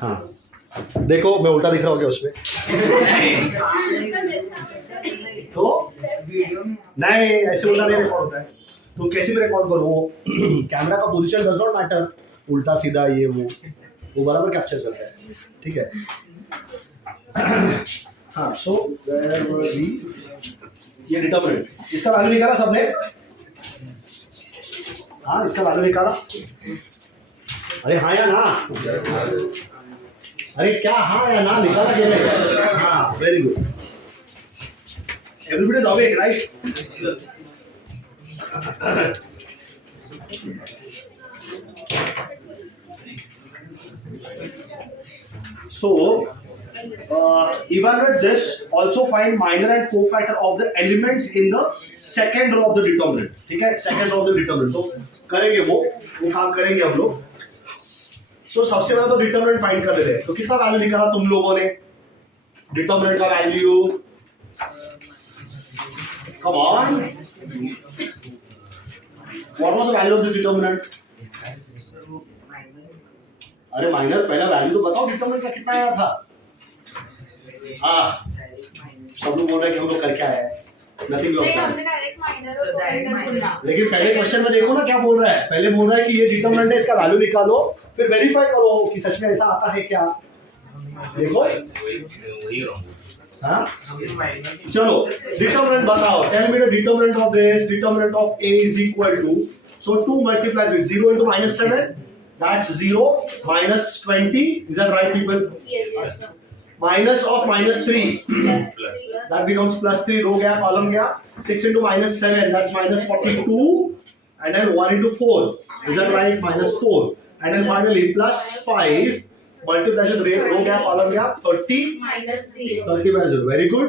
हाँ देखो मैं उल्टा दिख रहा हूँ क्या उसमें? तो नहीं ऐसे उल्टा नहीं रिकॉर्ड होता है, तो कैसे भी रिकॉर्ड करो वो कैमरा का पोजीशन डज नॉट मैटर, उल्टा सीधा ये वो बराबर कैप्चर करता है, ठीक है। हाँ सो ये डिटरमिनेंट, इसका वैल्यू निकाला सबने? हाँ इसका वैल्यू निकाला? अरे हाँ या ना? अरे क्या हाँ या ना निकाला कैसे? हाँ very good, everybody is awake right? So evaluate this, also find minor and cofactor of the elements in the second row of the determinant, ठीक है, second row of the determinant। तो करेंगे वो काम करेंगे हम लोग। So सबसे पहले तो डिटरमिनेंट फाइंड कर लेते हैं। तो कितना वैल्यू निकाला तुम लोगों ने डिटरमिनेंट का value? Come on, what was the value of this determinant? अरे माइनर, पहला वैल्यू तो बताओ डिटरमिनेंट का कितना आया था? हाँ सब लोग बोल रहे हैं कि हम लोग करके आए हैं, नथिंग लॉस। लेकिन पहले क्वेश्चन में देखो ना क्या बोल रहा है, पहले बोल रहा है कि ये डिटरमिनेंट है, इसका वैल्यू निकालो, फिर वेरीफाई करो कि सच में ऐसा आता है क्या। देखो हाँ चलो डिटरमिनेंट बताओ, tell me the determinant of this. Determinant of a is equal to, so 2 multiplies with 0 into -7, that's 0 minus 20, is that right people? Yes. Minus of -3, that becomes +3, रो गया कॉलम गया। 6 into -7, that's -42, and then 1 into 4, is that right? -4, and then finally +5 multiplies with रो गया column गया 30 30 by 0, very good।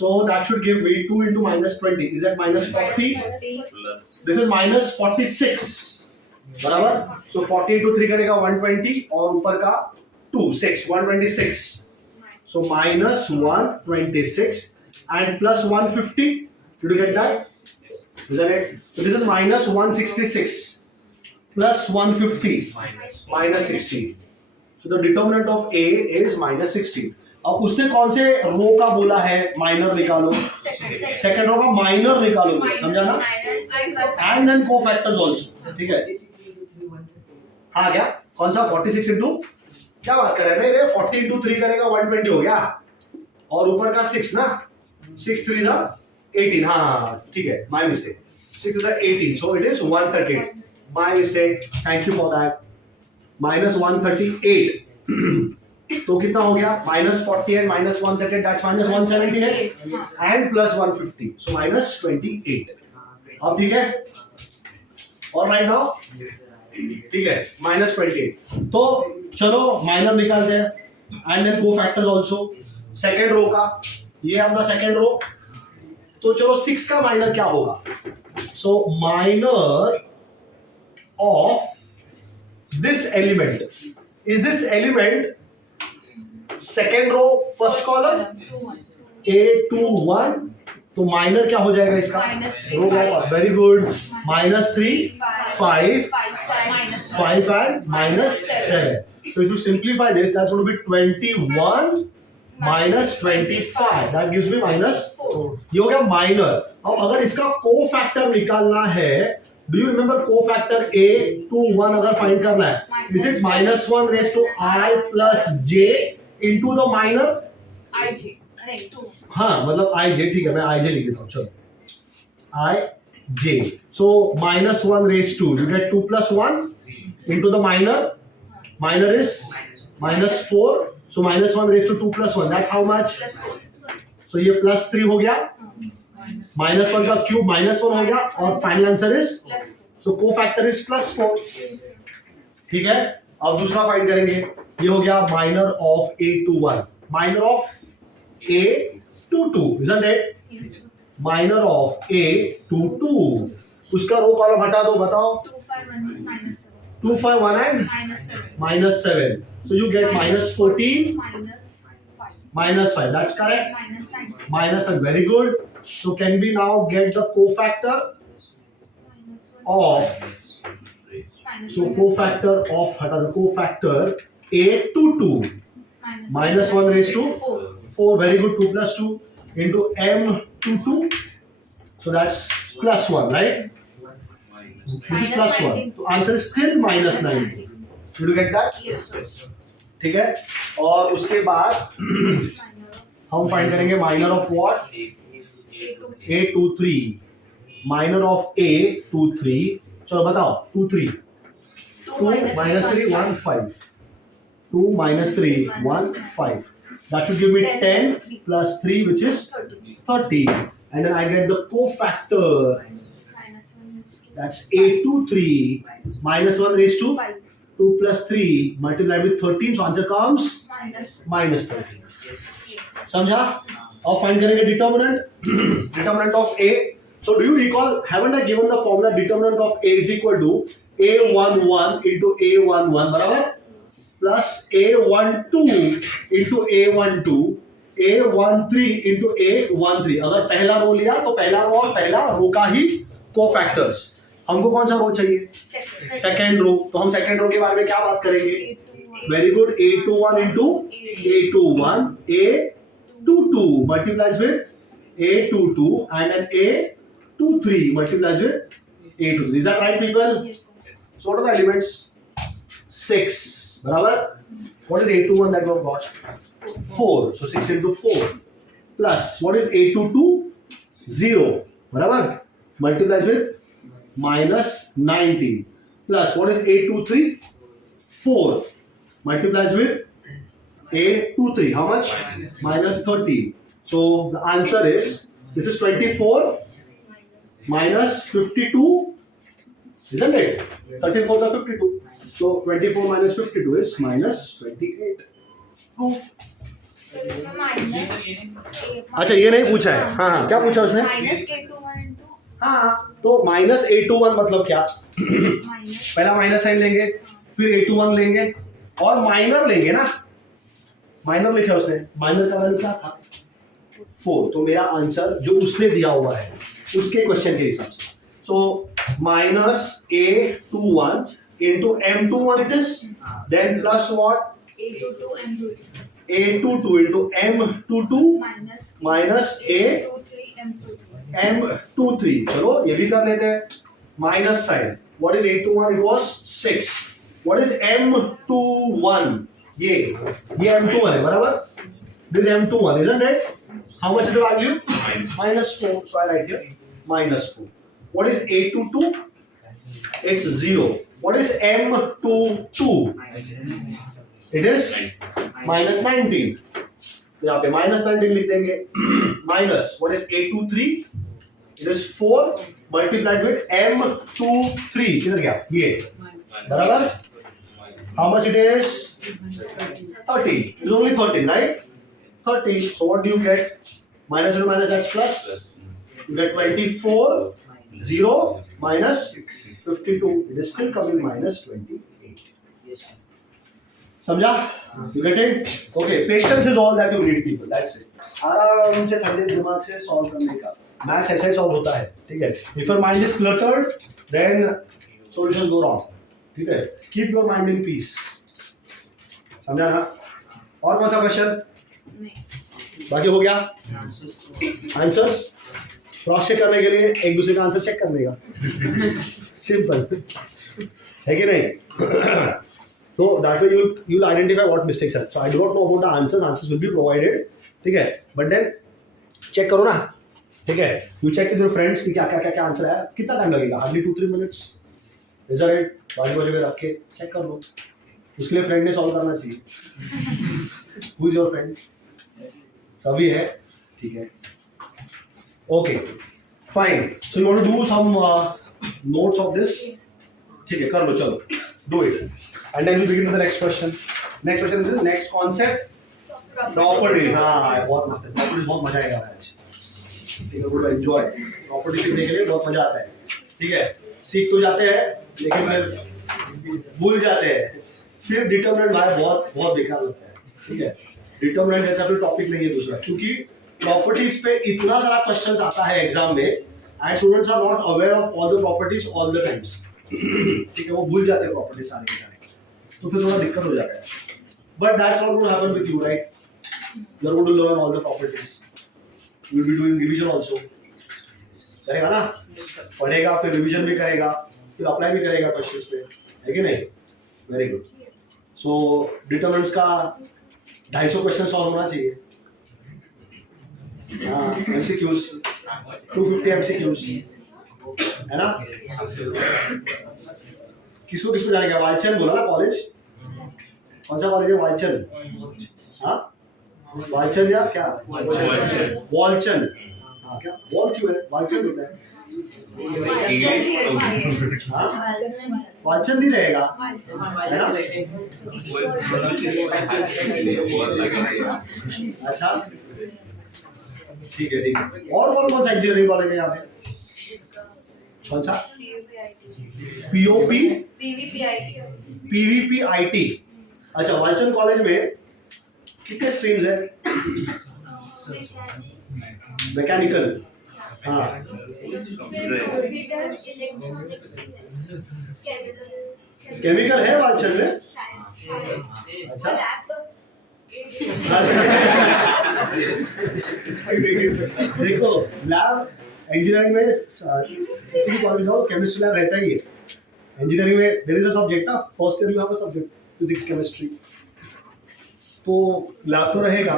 So that should give me 2 into -20, is that -40? This is -46 बराबर। So 40 into 3 करेगा 120 और ऊपर का 2 6 126, so minus 126 and plus 150, did you get that? Is that it? So this is minus 166 plus 150 minus 60, so the determinant of A is minus 60। अब उसने कौन से रो का बोला है माइनर निकालो? सेकंड रो का माइनर निकालो, समझा ना? एंड देन कोफैक्टर्स आल्सो, ठीक है। हाँ क्या कौन सा 46 इंटू, क्या बात कर रहे हैं? 40 इंटू 3 करेगा 120 हो गया, और ऊपर का 6 ना, 6 3 जा 18, हाँ ठीक है, my mistake, 6 is 18, so it is 138, my mistake, thank you for that, minus 138। तो कितना हो गया? -40 and -138, that's -178 and plus 150, so -28। अब ठीक है, और राइट नाउ ठीक है -28। तो चलो माइनर निकालते हैं and then cofactors also. Second row का, ये अपना सेकंड रो, तो चलो 6 का माइनर क्या होगा? So minor of this element, is this element second row first column A21, तो माइनर क्या हो जाएगा इसका? रो गया, very good, -3 5 5 and -7, so if you simplify this that's going to be 21 minus 25, that gives me -4, ये हो गया minor. अब अगर इसका कोफैक्टर निकालना है, do you remember cofactor A21 अगर फाइंड करना है, is it -1 raised to I plus j into the minor ij, नहीं 2, हाँ मतलब ij, ठीक है मैं ij लिख देता हूँ, चलो ij, so -1 raised to, you get 2 plus 1 into the minor is -4, so -1 raised to 2 plus 1, that's how much? so ये +3 हो गया, -1 का क्यूब -1 हो गया, और final answer is, so cofactor is +4, ठीक है। अब दूसरा फाइंड करेंगे, ये हो गया minor of A21, minor of A22, isn't it? Minor of A22, उसका रो कॉलम हटा दो, बताओ। 2 5 1 and -7, so you get -14 -5, that's correct, -5, very good। so can we now get the cofactor of, so cofactor of, hata the cofactor 8 to 2 minus 1 raised to 4. Very good. 2 plus 2 into m to 2. So that's plus 1, right? This is plus 1. So answer is still minus 90. Did you get that? Yes, sir. ठीक है. और उसके बाद हम find करेंगे minor of what? A23. Minor of A23. चलो बताओ. 2 3. 2 minus 3 1 5. 2 minus 3 1 5. That should give me 10 plus 3, which is 30. And then I get the cofactor. That's A23 minus 1 raised to 2 plus 3 multiplied with 13. So answer comes minus 13. समझा? अब find करेंगे determinant. Determinant of A. So do you recall? Haven't I given the formula? Determinant of A is equal to A11 into A11 बराबर plus A12 into A12 A13 into A13. अगर पहला रो लिया तो पहला रो और पहला रो का ही कोफैक्टर्स. हमको कौन सा रो चाहिए? Second row. तो हम सेकेंड रो के बारे में क्या बात करेंगे? Very good. A21 into A21 A22 multiplies with A22 and then A23 multiplies with A23. Is that right, people? So what are the elements? 6. बराबर. What is A21 that we have got? 4. So 6 into 4 plus what is A22? 0. बराबर. Multiplies with minus 19 plus what is A23? 4 multiplies with A23. How much? Minus 13. So the answer is, this is 24 minus 52, isn't it? 13 4 are 52. So 24 minus 52 is minus 28. अच्छा ये नहीं पूछा है. हाँ हाँ क्या पूछा उसने? हाँ तो माइनस A21 मतलब क्या? पहला माइनस साइन लेंगे, फिर A21 लेंगे और माइनर लेंगे ना. माइनर लिखा उसने. माइनर का वैल्यू क्या था? 4. तो मेरा आंसर जो उसने दिया हुआ है उसके क्वेश्चन के हिसाब से. So minus A21 into M21 it is. Then plus what? A22 into M22 minus M23. चलो ये भी कर लेते हैं. Minus sign. What is A21? It was 6. What is M21? ये M21 है बराबर. This is M21, isn't it? How much is the value? Minus 4. So I write here minus 4. What is A22? It's 0. What is M22? It is minus 19. तो यहाँ पे minus 19 लिख देंगे. Minus what is A23? It is 4 multiplied with M23. किधर गया? ये बराबर. How much it is? 13. It's only 13, right? 13. So what do you get? Minus into minus, that's plus. You get 24. 0 minus 52. It is still coming minus 28. समझा? You getting? Okay. Patience is all that you need, people. That's it. आराम से ठंडे दिमाग से solve करने का. Maths ऐसे ही solve होता है. ठीक है. If your mind is cluttered, then solutions go wrong. ठीक है. Keep your mind in peace. समझा ना? और कौन सा क्वेश्चन? बाकी हो गया? आंसर्स क्रॉस चेक करने के लिए एक दूसरे का आंसर चेक करने का. सिंपल है कि नहीं? So that way you'll identify what mistakes are. So I do not know about the answers. Answers will be provided. ठीक है. But then check करो ना. ठीक है. You check with your friends कि क्या आंसर है. कितना टाइम लगेगा? Hardly 2-3 minutes. Is that it? बाजू में रख के चेक कर लो. उसके लिए फ्रेंड ने सॉल्व करना चाहिए. Who is your friend? सभी है. ठीक है. Okay. Fine. So you want to do some notes of this? ठीक है. कर लो चलो. Do it. And then we begin with the next question. Next question is the next concept. Properties. हाँ बहुत मस्त है. Properties बहुत मजा आएगा आज. ठीक है. Good enjoy. Properties सीखने के लिए बहुत मजा आता है. ठीक है. सीख तो जाते हैं लेकिन फिर भूल जाते हैं. फिर डिटरमिनेंट भाई बहुत बेकार लगता है. ठीक है. डिटरमिनेंट जैसा कोई टॉपिक नहीं है दूसरा, क्योंकि प्रॉपर्टीज पे इतना सारा क्वेश्चंस आता है एग्जाम में and students are not aware of all the properties all the times. ठीक है. वो भूल जाते हैं प्रॉपर्टीज सारे के सारे. तो फिर थोड़ा दिक्कत हो जाता है. But that's not going to happen with you, right? You're going to learn all the properties. You will be doing revision also. करेगा ना? पढ़ेगा फिर रिवीजन भी करेगा फिर अप्लाई भी करेगा क्वेश्चंस पे, है कि नहीं? Very good. सो डिटरमिनेंट्स का 250 क्वेश्चन सॉल्व होना चाहिए. हाँ, MCQs 250 MCQs है ना? किसको जाने का? वालचंद बोला ना कॉलेज? कौन सा कॉलेज है? वालचंद. हाँ, वालचंद या क्या? वालचंद. हाँ, क्या वॉल क्यों है? वालचंद होता है. हाँ, वालचंद ही रहेगा, है ना? अच्छा, ठीक है. और कौन सा इंजीनियरिंग कॉलेज है यहाँ पे? कौन सा? POP PVPIT. अच्छा, वालचंद कॉलेज में कितने स्ट्रीम्स है? मैकेनिकल. हाँ, केमिकल है वालचंद में. अच्छा, देखो लैब इंजीनियरिंग में किसी भी कॉलेज हो केमिस्ट्री लैब रहता ही है. इंजीनियरिंग में देयर इज अ सब्जेक्ट ना, फर्स्ट ईयर में आपका सब्जेक्ट फिजिक्स केमिस्ट्री, तो लैब तो रहेगा.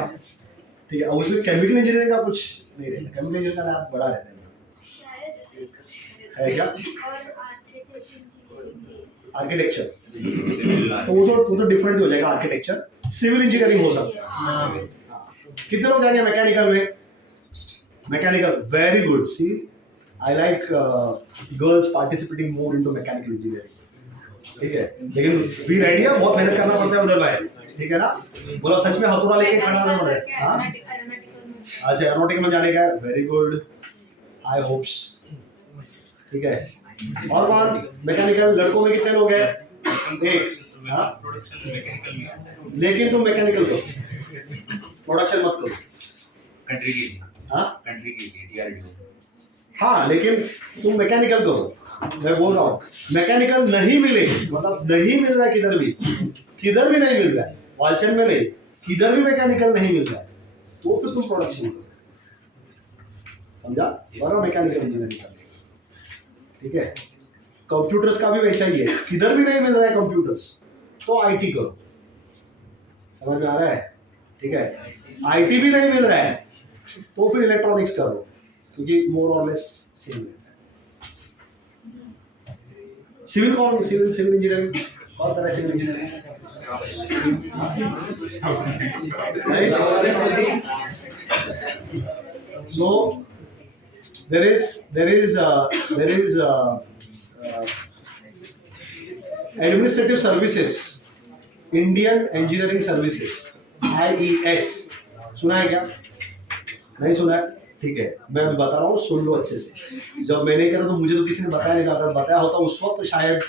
ठीक है, उसमें केमिकल इंजीनियरिंग का कुछ नहीं रहता. केमिकल इंजीनियरिंग का लैब बड़ा रहता है क्या? आर्किटेक्चर तो वो तो डिफरेंट हो जाएगा. आर्किटेक्चर सिविल इंजीनियरिंग हो सकता है. कितने लोग जाएंगे मैकेनिकल में? Mechanical very good. See I like girls participating more into mechanical engineering. ठीक है, लेकिन बी रेडी है, बहुत मेहनत करना पड़ता है उधर भाई. ठीक है ना? बोलो सच में हथौड़ा लेके खड़ा होना पड़ता है. हाँ, अच्छा, एरोनॉटिकल में जाने का है. वेरी गुड, आई होप्स. ठीक है, और कौन? मैकेनिकल लड़कों में कितने लोग हैं? एक. हाँ, लेकिन तुम मैकेनिकल करो, प्रोडक्शन मत करो. कंट्री की. हाँ, कंट्री की DRDO. हाँ, लेकिन तुम मैकेनिकल करो. मैं बोल रहा हूँ मैकेनिकल नहीं मिले, मतलब नहीं मिल रहा है किधर भी नहीं मिल रहा है. वालचंद में नहीं, किधर भी मैकेनिकल नहीं मिल रहा है, तो फिर तुम प्रोडक्शन करो. समझा? बड़ा मैकेनिकल इंजीनियरिंग करने. ठीक है, कंप्यूटर्स का भी वैसा ही है. किधर भी नहीं मिल रहा है कंप्यूटर्स, तो IT करो. समझ में आ रहा है? ठीक है, IT भी नहीं मिल रहा है, तो फिर इलेक्ट्रॉनिक्स करो, क्योंकि मोर और लेस सेम है. सिविल कौन? सिविल इंजीनियरिंग कौन तरह civil engineering? So there is administrative services, Indian Engineering Services, IES. सुना है क्या? नहीं सुना है? ठीक है, मैं अभी बता रहा हूँ, सुन लो अच्छे से. जब मैंने किया था तो मुझे तो किसी ने बताया नहीं था. अगर बताया होता उस वक्त तो शायद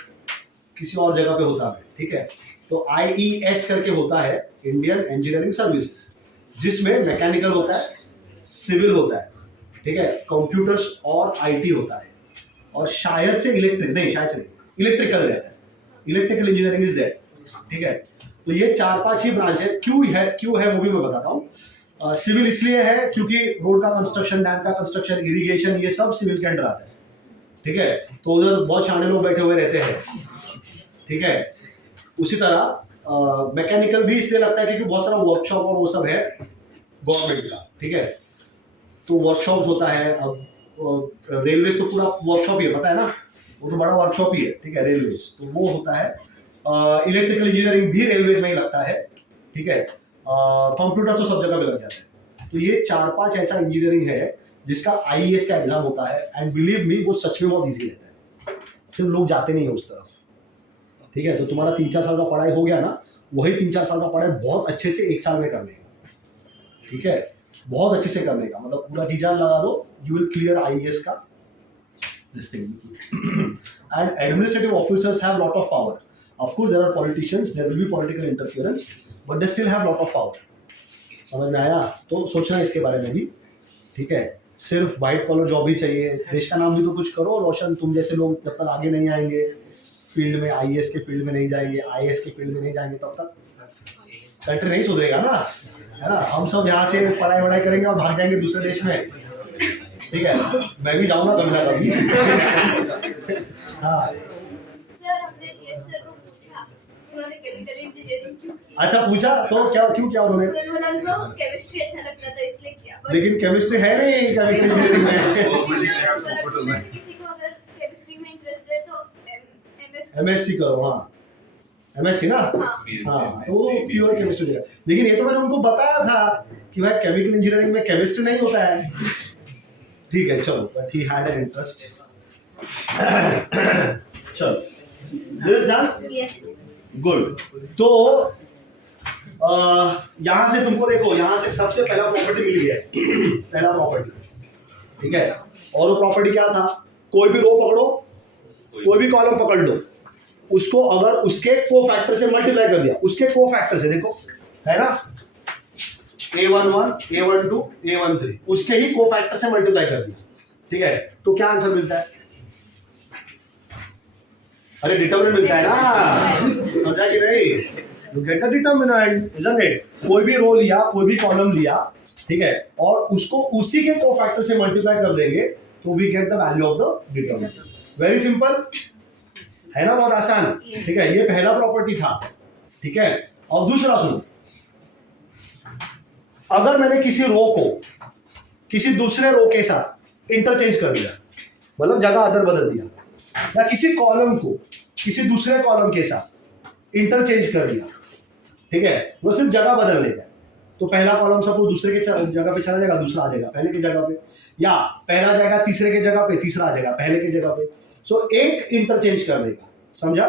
किसी और जगह पे होता है. ठीक है, तो IES करके होता है, इंडियन इंजीनियरिंग सर्विसेज, जिसमें मैकेनिकल होता है, सिविल होता है. ठीक है, कंप्यूटर्स और IT होता है, और शायद से इलेक्ट्रिकल रहता है. Electrical engineering is there. ठीक है, तो ये 4-5 ही ब्रांच है. क्यों है वो भी मैं बताता हूँ. सिविल इसलिए है क्योंकि रोड का कंस्ट्रक्शन, डैम का कंस्ट्रक्शन, इरिगेशन, ये सब सिविल के अंडर आता है. ठीक है, तो उधर बहुत शाने लोग बैठे हुए रहते हैं. ठीक है, उसी तरह मैकेनिकल भी इसलिए लगता है क्योंकि बहुत सारा वर्कशॉप और वो सब है गवर्नमेंट का. ठीक है, तो वर्कशॉप्स होता है. अब रेलवेज तो पूरा वर्कशॉप ही है, पता है ना, वो तो बड़ा वर्कशॉप ही है. ठीक है, रेलवेज तो वो होता है. इलेक्ट्रिकल इंजीनियरिंग भी रेलवेज में ही लगता है. ठीक है, कंप्यूटर तो सब जगह पे लग जाता है. तो ये 4-5 ऐसा इंजीनियरिंग है जिसका IES का एग्जाम होता है. एंड बिलीव मी, वो सच में बहुत ईजी रहता है, सिर्फ लोग जाते नहीं है उस तरफ. ठीक है, तो तुम्हारा 3-4 साल का पढ़ाई हो गया ना, वही 3-4 साल का पढ़ाई बहुत अच्छे से 1 साल में करने का. ठीक है, बहुत अच्छे से करने का, मतलब पूरा जी जान लगा दो, यू विल क्लियर IES का this thing. And administrative officers have lot of power. Of course there are politicians, there will be political interference, but they still have lot of power. समझ में आया? तो सोचना इसके बारे में भी. ठीक है, सिर्फ वाइट कॉलर जॉब ही चाहिए, देश का नाम भी तो कुछ करो. रोशन, तुम जैसे लोग जब तक आगे नहीं आएंगे फील्ड में, IES के फील्ड में नहीं जाएंगे, IAS के फील्ड में नहीं जाएंगे, तब तक कंट्री नहीं सुधरेगा ना, है ना। हम सब यहाँ से पढ़ाई वढ़ाई करेंगे और भाग जाएंगे दूसरे देश में, ठीक है। मैं भी जाऊँगा कभी ना कभी। हाँ सर हमने डीएस सर को पूछा, उन्होंने केमिकल इंजीनियरिंग क्यों की? अच्छा पूछा तो क्या, क्यों किया उन्होंने? उन्होंने बोला उनको केमिस्ट्री अच्छा लगता था इसलिए किया। लेकिन केमिस्ट्री है नहीं केमिकल इंजीनियरिंग में। लेकिन किसी को अगर केमिस्ट्री में इंटरेस्ट है तो एमएससी करो, हाँ एमएससी ना, हाँ तो वो प्योर केमिस्ट्री है। लेकिन ये तो मैंने उनको बताया था कि भाई केमिकल इंजीनियरिंग में केमिस्ट्री नहीं होता है, ठीक है चलो, but he had an interest. चलो दिस डन, यस गुड। तो यहाँ से तुमको देखो, यहाँ से सबसे पहला प्रॉपर्टी मिल गया, पहला प्रॉपर्टी, ठीक है। और वो प्रॉपर्टी क्या था? कोई भी रो पकड़ो, कोई भी कॉलम पकड़ लो, उसको अगर उसके कोफैक्टर से मल्टीप्लाई कर दिया, उसके कोफैक्टर से, देखो है ना A11, A12, A13, उसके ही कोफैक्टर से मल्टीप्लाई कर दिया, ठीक है। तो क्या आंसर मिलता है? अरे डिटरमिनेंट मिलता है ना, समझा कि नहीं? You get the determinant, isn't it? कोई भी रो लिया, कोई भी कॉलम लिया, ठीक है, और उसको उसी के कोफैक्टर से मल्टीप्लाई कर देंगे तो we get the value of the determinant. Very simple है ना, बहुत आसान, ठीक है। ये पहला प्रॉपर्टी था, ठीक है। और दूसरा सुनो, अगर मैंने किसी रो को किसी दूसरे रो के साथ इंटरचेंज कर दिया, मतलब जगह अदर बदल दिया, या किसी कॉलम को किसी दूसरे कॉलम के साथ इंटरचेंज कर दिया, ठीक है, वो सिर्फ जगह बदलने का, तो पहला कॉलम सबको दूसरे के जगह पे चला जाएगा, दूसरा आ जाएगा पहले की जगह पे, या पहला जाएगा तीसरे के जगह पे, तीसरा आ जाएगा पहले की जगह पे। सो एक इंटरचेंज करने का, समझा?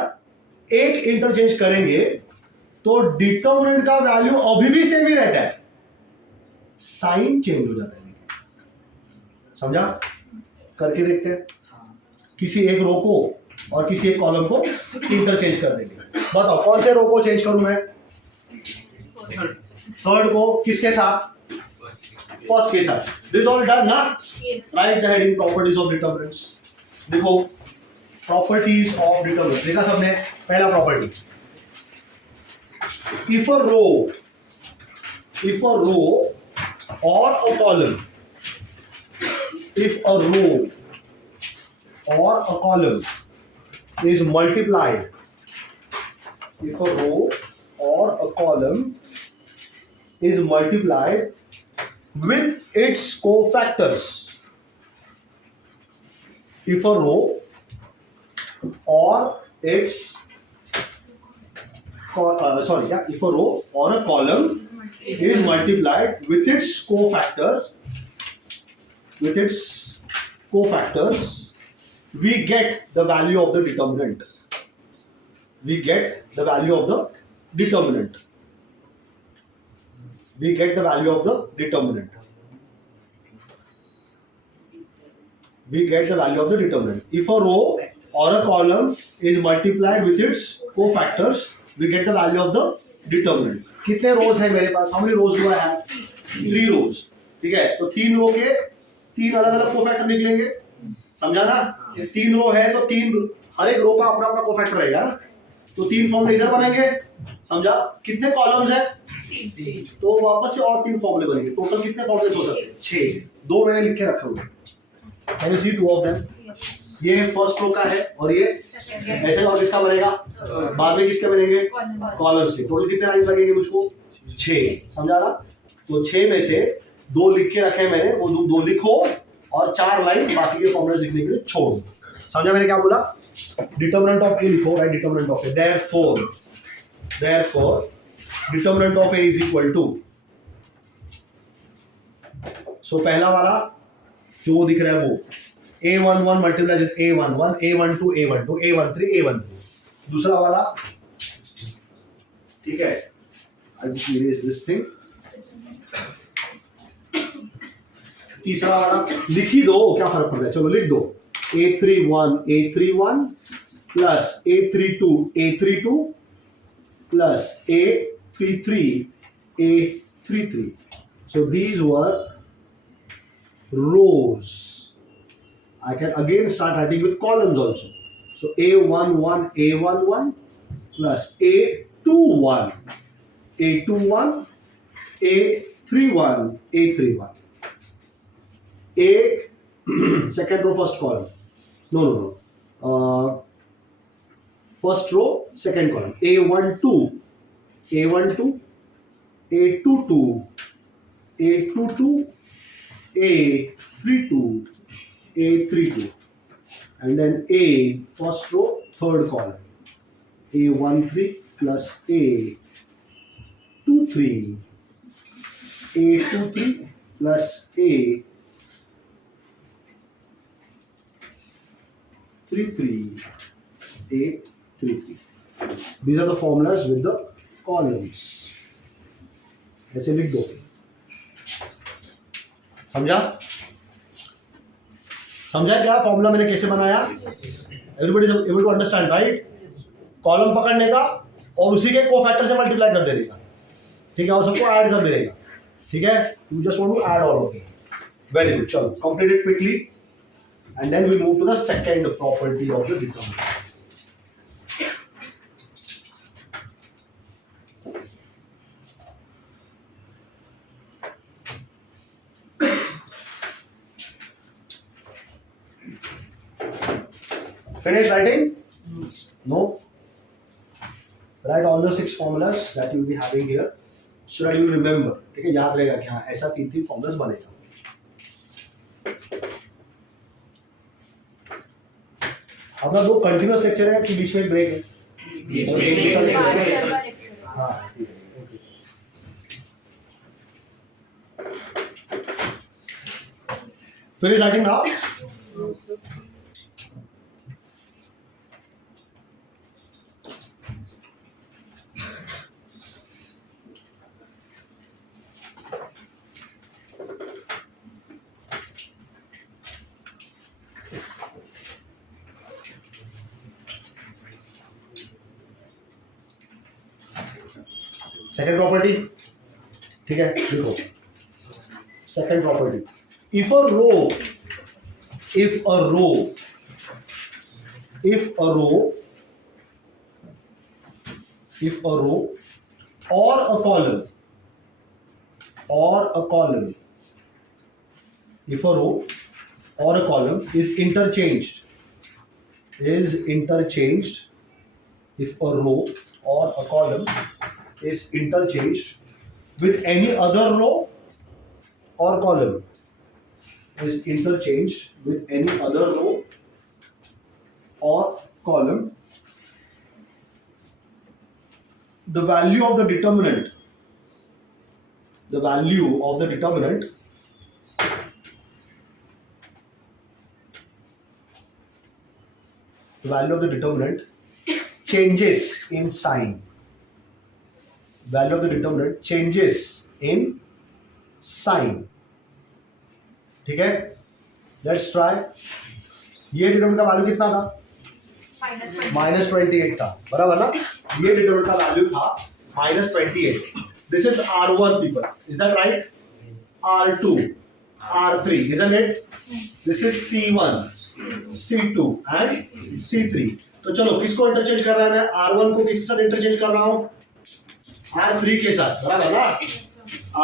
एक इंटरचेंज करेंगे तो डिटरमिनेंट का वैल्यू अभी भी सेम ही रहता है, साइन चेंज हो जाता है, समझा? करके देखते हैं, किसी एक रो को और किसी एक कॉलम को इंटरचेंज कर देंगे। बताओ कौन से रो को चेंज करूं मैं? थर्ड को किसके साथ? फर्स्ट के साथ। दिस ऑल डन ना? Write the heading properties of determinants. देखो प्रॉपर्टीज ऑफ डिटरमिनेंट, देखा सबने? पहला property, if a row or a column, if a row or a column is multiplied, if a row or a column is multiplied with its cofactors, if a row or its if a row or a column is multiplied with its cofactors, we get the value of the determinant. We get the value of the determinant. We get the value of the determinant. We get the value of the determinant. If a row or a column is multiplied with its cofactors, we get the value of the determinant. कितने रोज है मेरे पास? How many rows do I have? 3 rows, ठीक है। तो 3 रो के 3 अलग अलग cofactor निकलेंगे, समझा ना? 3 रो है तो 3, हर एक रो का अपना अपना कोफैक्टर रहेगा ना, तो 3 फॉर्मूले इधर बनेंगे, समझा? कितने कॉलम्स है? 3, तो वापस से और 3 फॉर्मूले बनेंगे। टोटल कितने फॉर्मूले हो सकते हैं? 6। 2 मैंने लिख के रखे हुए, can you see 2 of them? ये फर्स्ट रो का है और ये ऐसे, और किसका बनेगा? बाद में किसके बनेंगे? कॉलम्स के। टोटल कितने लाइंस लगेंगे मुझको? 6, समझा ना? तो 6 में से 2 लिख के रखे मैंने, वो 2 लिखो और 4 लाइन बाकी के फॉर्मूले लिखने के लिए छोड़ दो। समझा मैंने क्या बोला? डिटरमिनेंट ऑफ ए लिखो, right? Determinant of A, therefore determinant of A is equal to, so पहला वाला जो दिख रहा है वो A11 multiply with A11, A12, A12, A13, A13। दूसरा वाला, ठीक है, I just erase this thing. तीसरा वाला लिख ही दो, क्या फर्क पड़ता है, चलो लिख दो। A31 plus A32 plus A33। So these were rows. I can again start writing with columns also. So A11 plus A21 A21, A31, A31. A second row, first column. No. First row, second column. A12, A12, A22, A22, A32, A32, and then A first row, third column. A13 plus A23, A23 plus A33, A33. These are the formulas with the columns. ऐसे लिख दो. समझा क्या formula मैंने कैसे बनाया? Everybody is able to understand, right? Column पकड़ने का और उसी के कोफैक्टर से मल्टीप्लाई कर देने का, ठीक है, और सबको ऐड कर देने का, ठीक है. You just want to add all of it. Very good. चलो complete it quickly and then we move to the second property of the determinant. Finish writing? No? Write all the 6 formulas that you will be having here so that you will remember. ठीक है, याद रहेगा कि हाँ ऐसा 3 formulas बनेगा. अपना 2 continuous lecture है कि बीच में ब्रेक है? हाँ ठीक है. Finish writing now? Second property, ठीक है, देखो. Second property, if a row or a column if a row or a column is interchanged if a row or a column is interchanged with any other row or column the value of the determinant changes in sign. ठीक है. Let's try. ये determinant का value कितना था? -28 था, बराबर ना? ये डिटरमिनेंट का वैल्यू था -28. This is R1 people, is that right? R2, R3, isn't it? This is C1, C2 and C3. तो चलो किसको इंटरचेंज कर रहा है? मैं R1 को किसके साथ इंटरचेंज कर रहा हूँ? R3 के साथ, बराबर ना?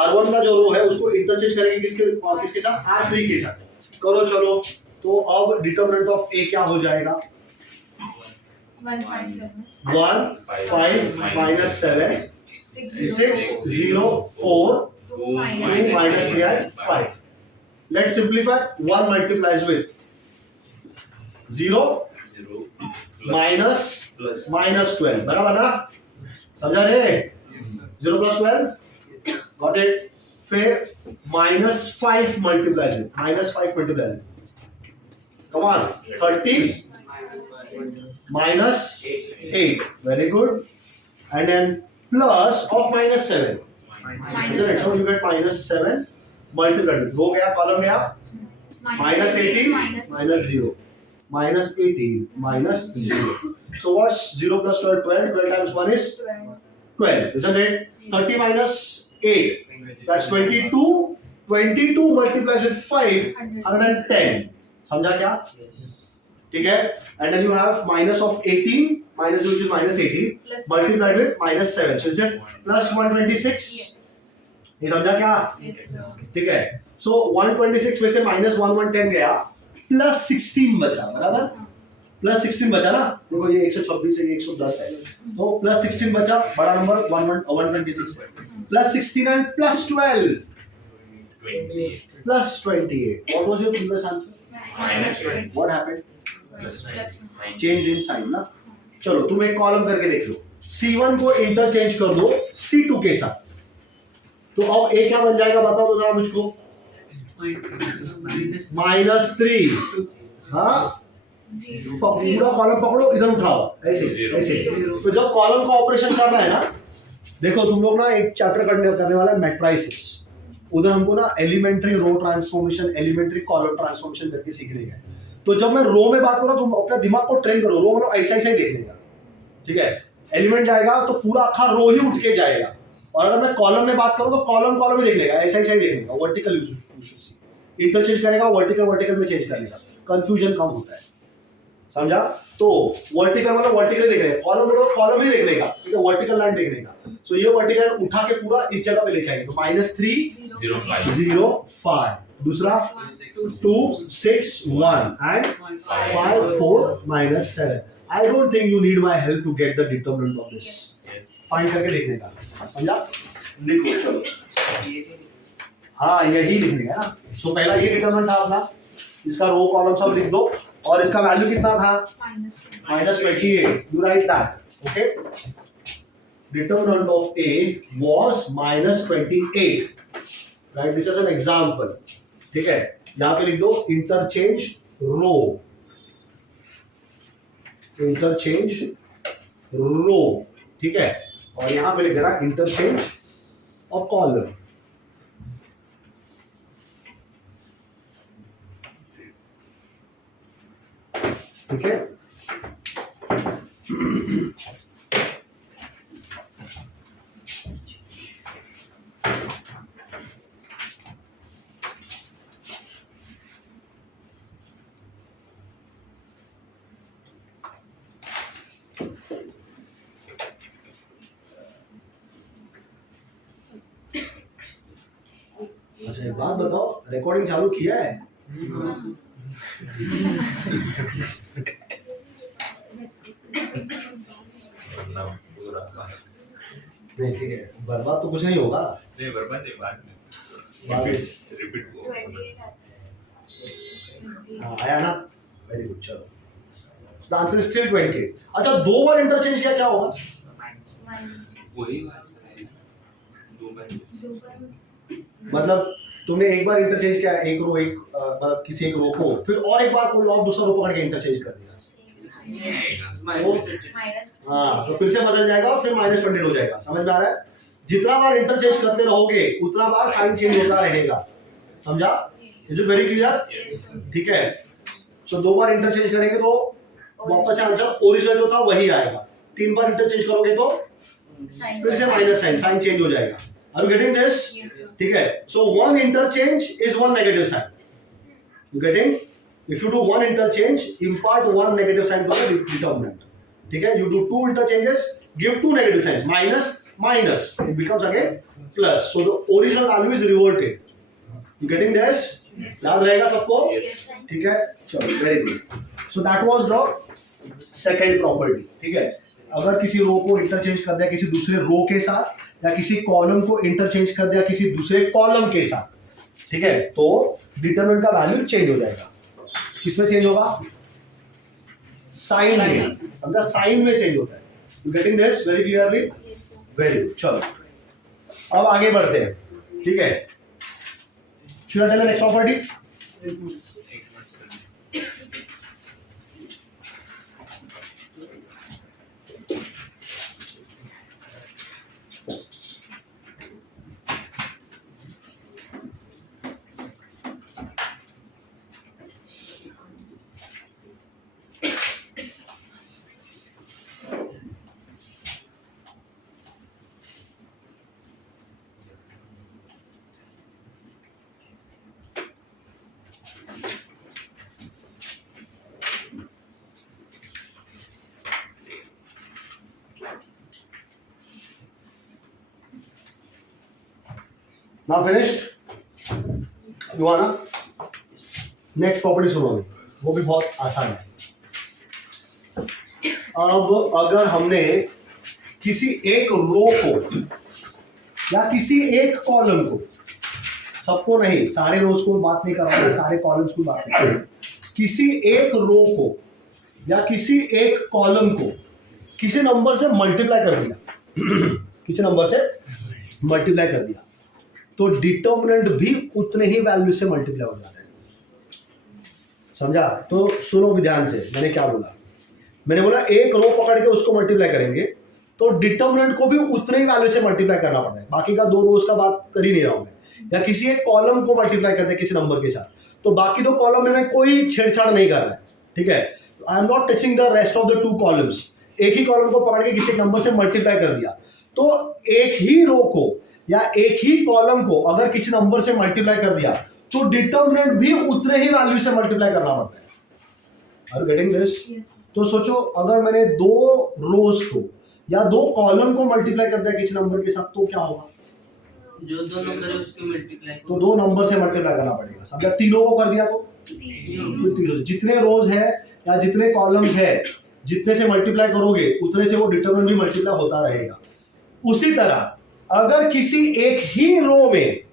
R1 का जो रो है उसको इंटरचेंज करेंगे किसके साथ? R3 के साथ. करो चलो. तो अब डिटरमिनेंट ऑफ A क्या हो जाएगा? 1 5 minus 7 6 0 4 2 minus 3 and 5. Let's simplify. 1 multiplies with 0 minus 12, बराबर ना? समझा रे? 0 plus 12, got it? फिर -5 multiplies with come on, 30 minus 8, very good, and then plus of -7, so you get -7 multiplied with, रो गया, कॉलम गया, -18 -0, -18 -0. So what's 0 plus 12? 12 times 1 is 12, isn't it? 30 minus 8, that's 22. 22 multiplies with 5, 110. समझा क्या? ठीक है, and then you have minus of 18 minus which is minus 18 Plus- multiplied with minus 7, so is it plus 126? ये समझा क्या? Yes, sir. ठीक है, so 126 में से minus 1110 गया, plus 16 बचा, बराबर? प्लस 16 बचा ना, देखो ये 126 है, ये 110 है, तो प्लस 16 बचा, बड़ा नंबर 126 है, plus 16 and plus 12 plus 28. What was your previous answer? Minus 20. What happened? Plus Change in sign ना. चलो तुम एक कॉलम करके देख लो, C1 को इंटरचेंज कर दो C2 के साथ, तो अब A क्या बन जाएगा बताओ तो जरा मुझको. -3. हाँ, पूरा कॉलम पकड़ो, इधर उठाओ, ऐसे ऐसे. तो जब कॉलम का ऑपरेशन करना है ना, देखो तुम लोग ना एक चैप्टर करने वाला है मैट्राइसिस, उधर हमको ना elementary row transformation, elementary column transformation करके सीखने का है. तो जब मैं रो में बात करूँ, तुम अपना दिमाग को ट्रेन करो, रो मतलब ऐसा ऐसा ही देखने का, ठीक है. एलिमेंट जाएगा तो पूरा अखा रो ही उठ के जाएगा, और अगर मैं कॉलम में बात करूँ तो कॉलम कॉलम ही देखने का, ऐसा ऐसा ही देखने का. वर्टिकल इंटरचेंज करेगा, वर्टिकल वर्टिकल में चेंज करेगा, कंफ्यूजन कम होता है, समझा. तो वर्टिकल मतलब वर्टिकल देखने का, कॉलम मतलब कॉलम ही देखने का, ठीक है, वर्टिकल लाइन देखने का. सो ये वर्टिकल लाइन उठा के पूरा इस जगह पे लेके आएंगे, तो -3 0 5, दूसरा 2 6 1 and 5 4 -7. I don't think you need my help to get the determinant of this. Find करके देखने का, समझा. लिखो चलो, हाँ यही लिखने का ना. सो पहला ये डिटरमिनेंट था अपना, इसका रो कॉलम सब लिख दो, और इसका वैल्यू कितना था? -28. You write that. Okay. Determinant of A was -28. Right. This is an example. ठीक है. यहाँ पे लिख दो interchange row. Interchange row. ठीक है. और यहाँ पे लिख देना interchange of column. ठीक है. अच्छा एक बात बताओ, रिकॉर्डिंग चालू किया है? नहीं ठीक है, बर्बाद तो कुछ नहीं होगा. बाद में हाँ, आया ना, वेरी गुड. चलो द आंसर इज स्टिल 28. अच्छा दो बार इंटरचेंज किया क्या होगा? मतलब तुमने एक बार इंटरचेंज किया, एक रो एक मतलब किसी एक रो को, फिर और एक बार कोई और दूसरा रो पकड़ के इंटरचेंज कर दिया, हाँ, तो फिर से बदल जाएगा, फिर -28 हो जाएगा. समझ में आ रहा है? जितना बार इंटरचेंज करते रहोगे उतना बार साइन चेंज होता रहेगा, समझा. Is it very clear? ठीक है. सो दो बार इंटरचेंज करेंगे तो वापस से आंसर ओरिजिनल जो था वही आएगा. तीन बार इंटरचेंज करोगे तो फिर से माइनस साइन चेंज हो जाएगा. Are you getting this? ठीक है. So one interchange is one negative sign. You getting? If you do one interchange, impart one negative sign to the determinant. ठीक है? You do two interchanges, give two negative signs. Minus, minus. It becomes again plus. So the original value is reverted. You getting this? याद रहेगा सबको? ठीक है? चलो, very good. So that was the second property. ठीक है? अगर किसी रो को इंटरचेंज कर दिया किसी दूसरे रो के साथ, या किसी कॉलम को इंटरचेंज कर दिया किसी दूसरे कॉलम के साथ, ठीक है, तो डिटरमिनेंट का वैल्यू चेंज हो जाएगा. किसमें चेंज होगा? साइन में. समझा? साइन में चेंज होता है. You getting this very clearly? Very good. चलो अब आगे बढ़ते हैं. ठीक है. Should I tell the next property? Now finished हुआ ना। नेक्स्ट प्रॉपर्टी सुनो अभी, वो भी बहुत आसान है। अब अगर हमने किसी एक रो को या किसी एक कॉलम को, सबको नहीं, सारे रोज को बात नहीं कर रहा हूं, सारे कॉलम्स को बात नहीं कर रहा हूं, किसी एक रो को या किसी एक कॉलम को किसी नंबर से मल्टीप्लाई कर दिया किसी नंबर से मल्टीप्लाई कर दिया, तो डिटर्मिनेंट भी उतने ही वैल्यू से मल्टीप्लाई हो जाता है। समझा? तो सुनो भी ध्यान से, मैंने क्या बोला। मैंने बोला एक रो पकड़ के उसको मल्टीप्लाई करेंगे तो डिटर्मिनेंट को भी उतने ही वैल्यू से मल्टीप्लाई करना पड़ता है। बाकी का दो रोज का बात कर ही नहीं रहा हूं मैं। या किसी एक कॉलम को मल्टीप्लाई करते हैं किसी नंबर के साथ, तो बाकी दो कॉलम में मैं कोई छेड़छाड़ नहीं कर रहा है, ठीक है। I am not touching the rest of the two columns. एक ही कॉलम को पकड़ के किसी नंबर से मल्टीप्लाई कर दिया, तो एक ही रो को या एक ही कॉलम को अगर किसी नंबर से मल्टीप्लाई कर दिया तो डिटर्मिनेंट भी उतने ही वैल्यू से मल्टीप्लाई करना पड़ता है। Are you getting this? तो सोचो अगर मैंने दो रोज को या दो कॉलम को मल्टीप्लाई कर दिया किसी नंबर के साथ, तो क्या होगा? जो दो नंबर है उसको मल्टीप्लाई, तो दो नंबर से मल्टीप्लाई करना पड़ेगा। समझा? तीनों को कर दिया तो तीनों, जितने रोज है या जितने कॉलम्स है, जितने से मल्टीप्लाई करोगे उतने से वो डिटरमिनेंट भी मल्टीप्लाई होता रहेगा। उसी तरह अगर किसी एक ही रो में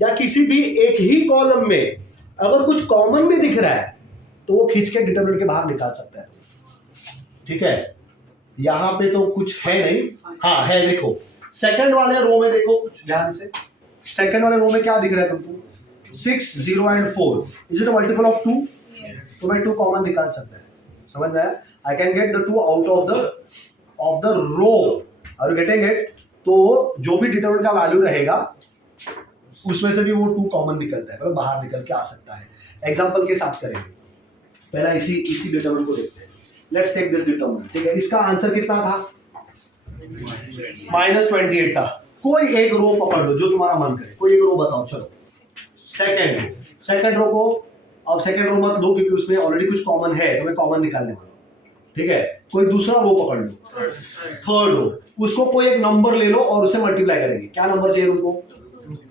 या किसी भी एक ही कॉलम में अगर कुछ कॉमन भी दिख रहा है तो वो खींच के डिटरमिनेंट के बाहर निकाल सकता है, ठीक है। यहां पे तो कुछ है नहीं, हाँ है, देखो सेकंड वाले रो में देखो कुछ ध्यान से। सेकंड वाले रो में क्या दिख रहा है तुमको? 6, 0 and 4 is it a multiple of 2? तो मैं 2 कॉमन निकाल सकता है। समझ में आया? I can get the 2 out of the row. Are you getting it? तो जो भी डिटरमिनेंट का वैल्यू रहेगा उसमें से भी वो 2 कॉमन निकलता है, मतलब बाहर निकल के आ सकता है। एग्जांपल के साथ करेंगे। पहला इसी डिटरमिनेंट को देखते हैं। लेट्स टेक दिस डिटरमिनेंट, ठीक है। इसका आंसर कितना था? -28 था। कोई एक रो पकड़ लो जो तुम्हारा मन करे, कोई एक रो बताओ। चलो सेकंड रो को, अब सेकंड रो मत लो क्योंकि उसमें ऑलरेडी कुछ कॉमन है, तो मैं कॉमन निकालने वाला हूं, ठीक है। कोई दूसरा रो पकड़ लो, थर्ड रो, उसको कोई एक नंबर ले लो और उसे मल्टीप्लाई करेंगे। क्या नंबर चाहिए तुमको?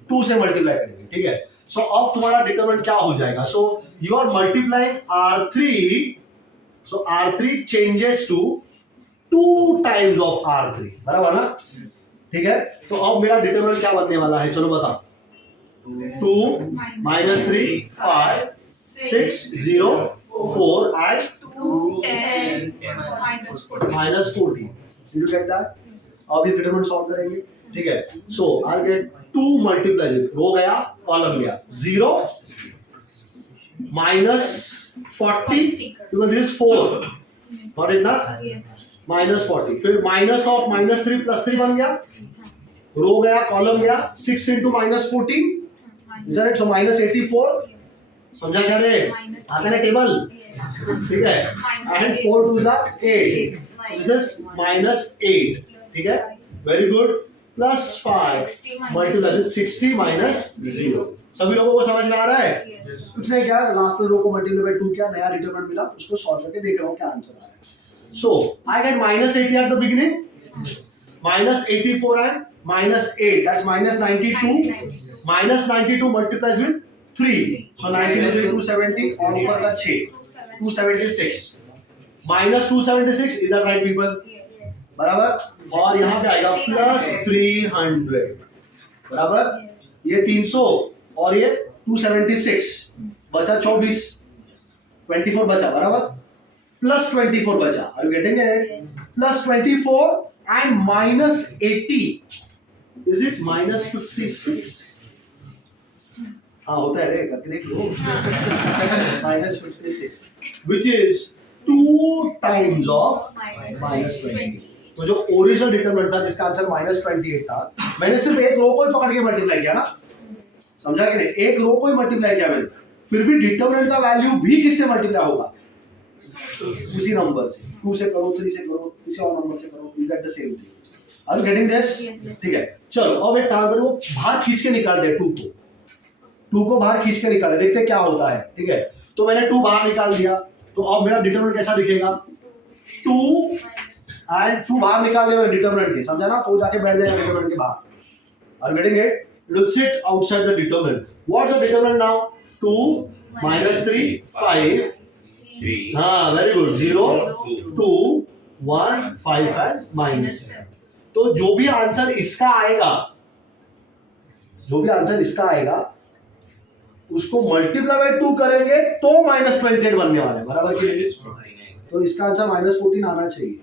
2 से मल्टीप्लाई करेंगे, ठीक है। सो अब तुम्हारा डिटरमिनेंट क्या हो जाएगा? So you are multiplying R3, so R3 changes to 2 times of R3, बराबर ना? ठीक है। तो अब मेरा डिटरमिनेंट क्या बनने वाला है? चलो बताओ। 2 -3 5 6 0 4 and Two, 10, -14. Did you get that? अब ये डिटरमिनेंट सॉल्व करेंगे, ठीक है। सो आई गेट 2 मल्टीप्लाई, रो गया कॉलम गया, 0 -40 because this is 4, got it ना? -40, फिर माइनस ऑफ -3 +3 बन गया, रो गया कॉलम गया, 6 into -14 is that it? So -84, समझा क्या रे? आता है टेबल, ठीक है। And 4 2s are 8, this is -8, ठीक है। Very good. +5 मल्टीप्लाई 60 -0। सभी लोगों को समझ में आ रहा है? कुछ नहीं, क्या लास्ट में रो को मल्टीप्लाई बाय 2 क्या नया डिटरमिनेंट मिला, उसको सॉल्व करके देख रहा हूं क्या आंसर आ रहा है। सो I gate -80 at the beginning, -84 and -8, that's -92. -92 multiplies with 3, so 92 is 270 और ऊपर का 6, 276 -276, is that right people? बराबर। और यहाँ पे आएगा +300, बराबर। ये 300 और ये 276, बचा 24, 24 बचा, बराबर। +24 बचा, are you getting it? +24 and -80, is it -56? हाँ होता है रे, करके देख लो। -56 which is 2 times of -20। तो जो ओरिजिनल डिटरमिनेंट था जिसका आंसर -28 था, मैंने सिर्फ एक रो को ही पकड़ के मल्टीप्लाई किया ना, समझा कि नहीं? एक रो को ही मल्टीप्लाई किया मैंने, फिर भी डिटरमिनेंट का वैल्यू भी किससे मल्टीप्लाई होगा? उसी नंबर से। 2 से करो, 3 से करो, किसी और नंबर से करो, you get the same thing. Are you getting this? ठीक है। चलो अब एक काम करो, वो बाहर खींच के निकाल दे 2 को बाहर खींच के निकाले, देखते क्या होता है, ठीक है। तो मैंने 2 बाहर निकाल दिया, तो अब मेरा डिटरमिनेंट कैसा दिखेगा? 2 and 2 बाहर निकाल दिया मैंने डिटरमिनेंट के, समझा ना? तो जाके बैठ जाएगा डिटरमिनेंट के बाहर। Are you getting it? It will sit outside the determinant. What's the determinant now? 2 minus 3 5. 3, हाँ, very good. 0 2, 2 1 5 and minus 7. तो जो भी आंसर इसका आएगा, उसको मल्टीप्लाई बाय 2 करेंगे तो -28 बनने वाला है, बराबर कि नहीं? तो इसका आंसर -14 आना चाहिए।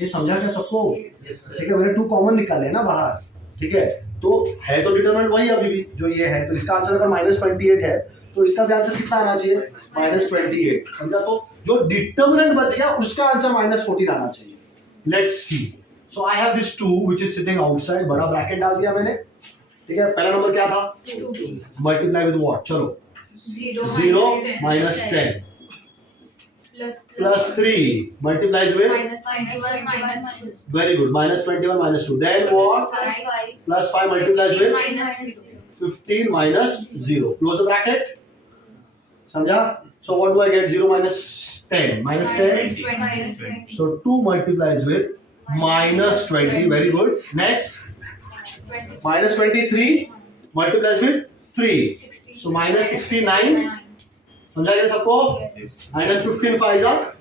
ये समझा क्या सबको? ठीक है, मैंने 2 कॉमन निकाले हैं ना बाहर, ठीक है, तो है तो डिटरमिनेंट वही अभी भी जो ये है, तो इसका आंसर अगर -28 है तो इसका भी आंसर कितना आना चाहिए? -28। समझा? तो जो डिटरमिनेंट बच गया उसका आंसर -14 आना चाहिए। Let's see. So I have this 2 which is sitting outside, बड़ा ब्रैकेट डाल दिया मैंने, ठीक है। पहला नंबर क्या था? 2. Multiply with what? चलो 0 minus 10 plus plus 3 multiplies with minus 21 minus 2. very good -21 minus 2, then what? Plus 5 multiplies with Minus 2. 15 minus 0, close the bracket. समझा? So what do I get? 0 minus 10 minus 10, Minus 20. so 2 multiplies with minus 20, very good. Next, minus 23 multiplies with 3, so minus 69. समझा गया सबको? And then 15 5 are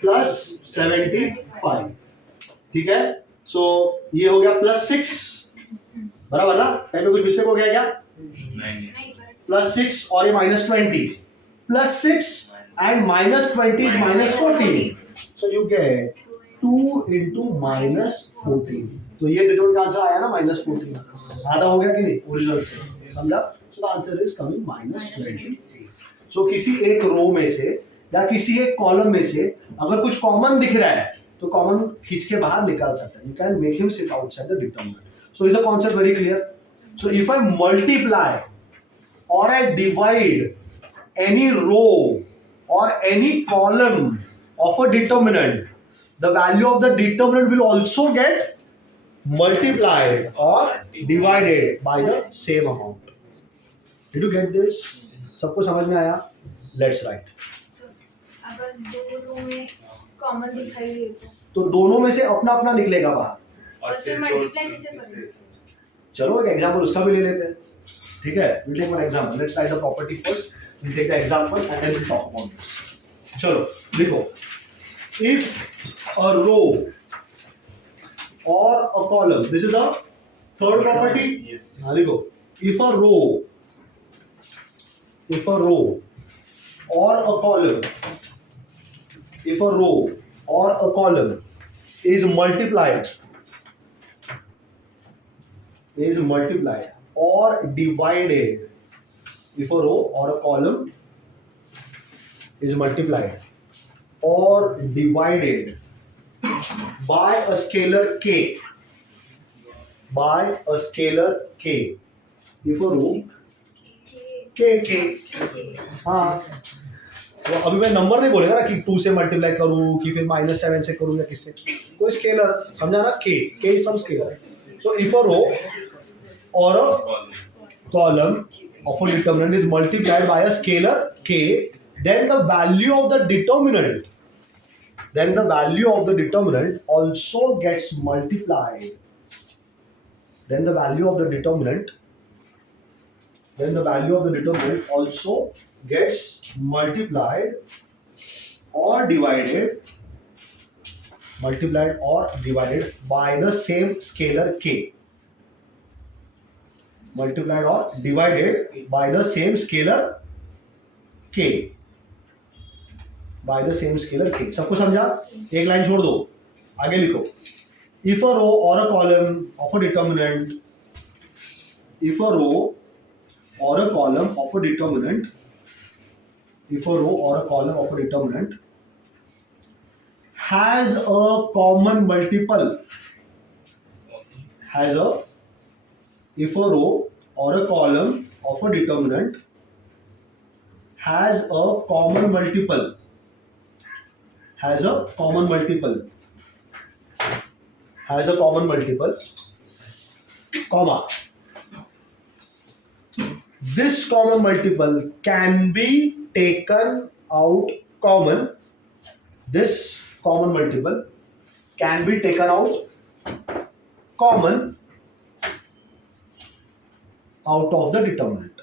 plus 75, ठीक है। So ये हो गया +6, बराबर ना? टाइम में कुछ मिस्टेक हो गया क्या? +6 और ये -20, +6 and -20 is -14, so you get 2 into -14, तो ये डिटरमिनेंट का आंसर आया ना -14, आधा हो गया कि नहीं ओरिजिनल से? समझा? So the answer is coming -20. So किसी एक रो में से या किसी एक कॉलम में से अगर कुछ कॉमन दिख रहा है तो कॉमन खींच के बाहर निकाल सकते हैं। You can make him sit outside the determinant. So is the concept very clear? So if I multiply or I divide any row or any column of a determinant, the value of the determinant will also get multiplied or divided by the same amount. Did you get this? सबको समझ में आया? Let's write. अगर 2 रो में common दिखाई दे तो दोनों में से अपना अपना निकलेगा बाहर। और फिर मल्टीप्लाई कैसे करेंगे? चलो एक एग्जांपल उसका भी ले लेते हैं, ठीक है। we'll take one example. Let's write the property first. We'll take the example and then we'll talk about this. चलो देखो, if a row or a column, this is the third property. Yes. हाँ देखो, if a row or a column, if a row or a column is multiplied or divided, if a row or a column is multiplied or divided by a scalar k, if a row k, हाँ, तो अभी मैं number नहीं बोलेगा ना कि 2 से multiply करूँ कि फिर -7 से करूँ या किससे, कोई स्केलर, समझा ना? k is some scalar. So if a row or a column of a determinant is multiplied by a scalar k, then the value of the determinant also gets multiplied. Then the value of the determinant also gets multiplied or divided by the same scalar k. Multiplied or divided by the same scalar k. सबको समझा? एक line छोड़ दो, आगे लिखो। If a row or a column of a determinant has a common multiple, if a row or a column of a determinant has a common multiple, comma, this common multiple can be taken out common. This common multiple can be taken out common out of the determinant.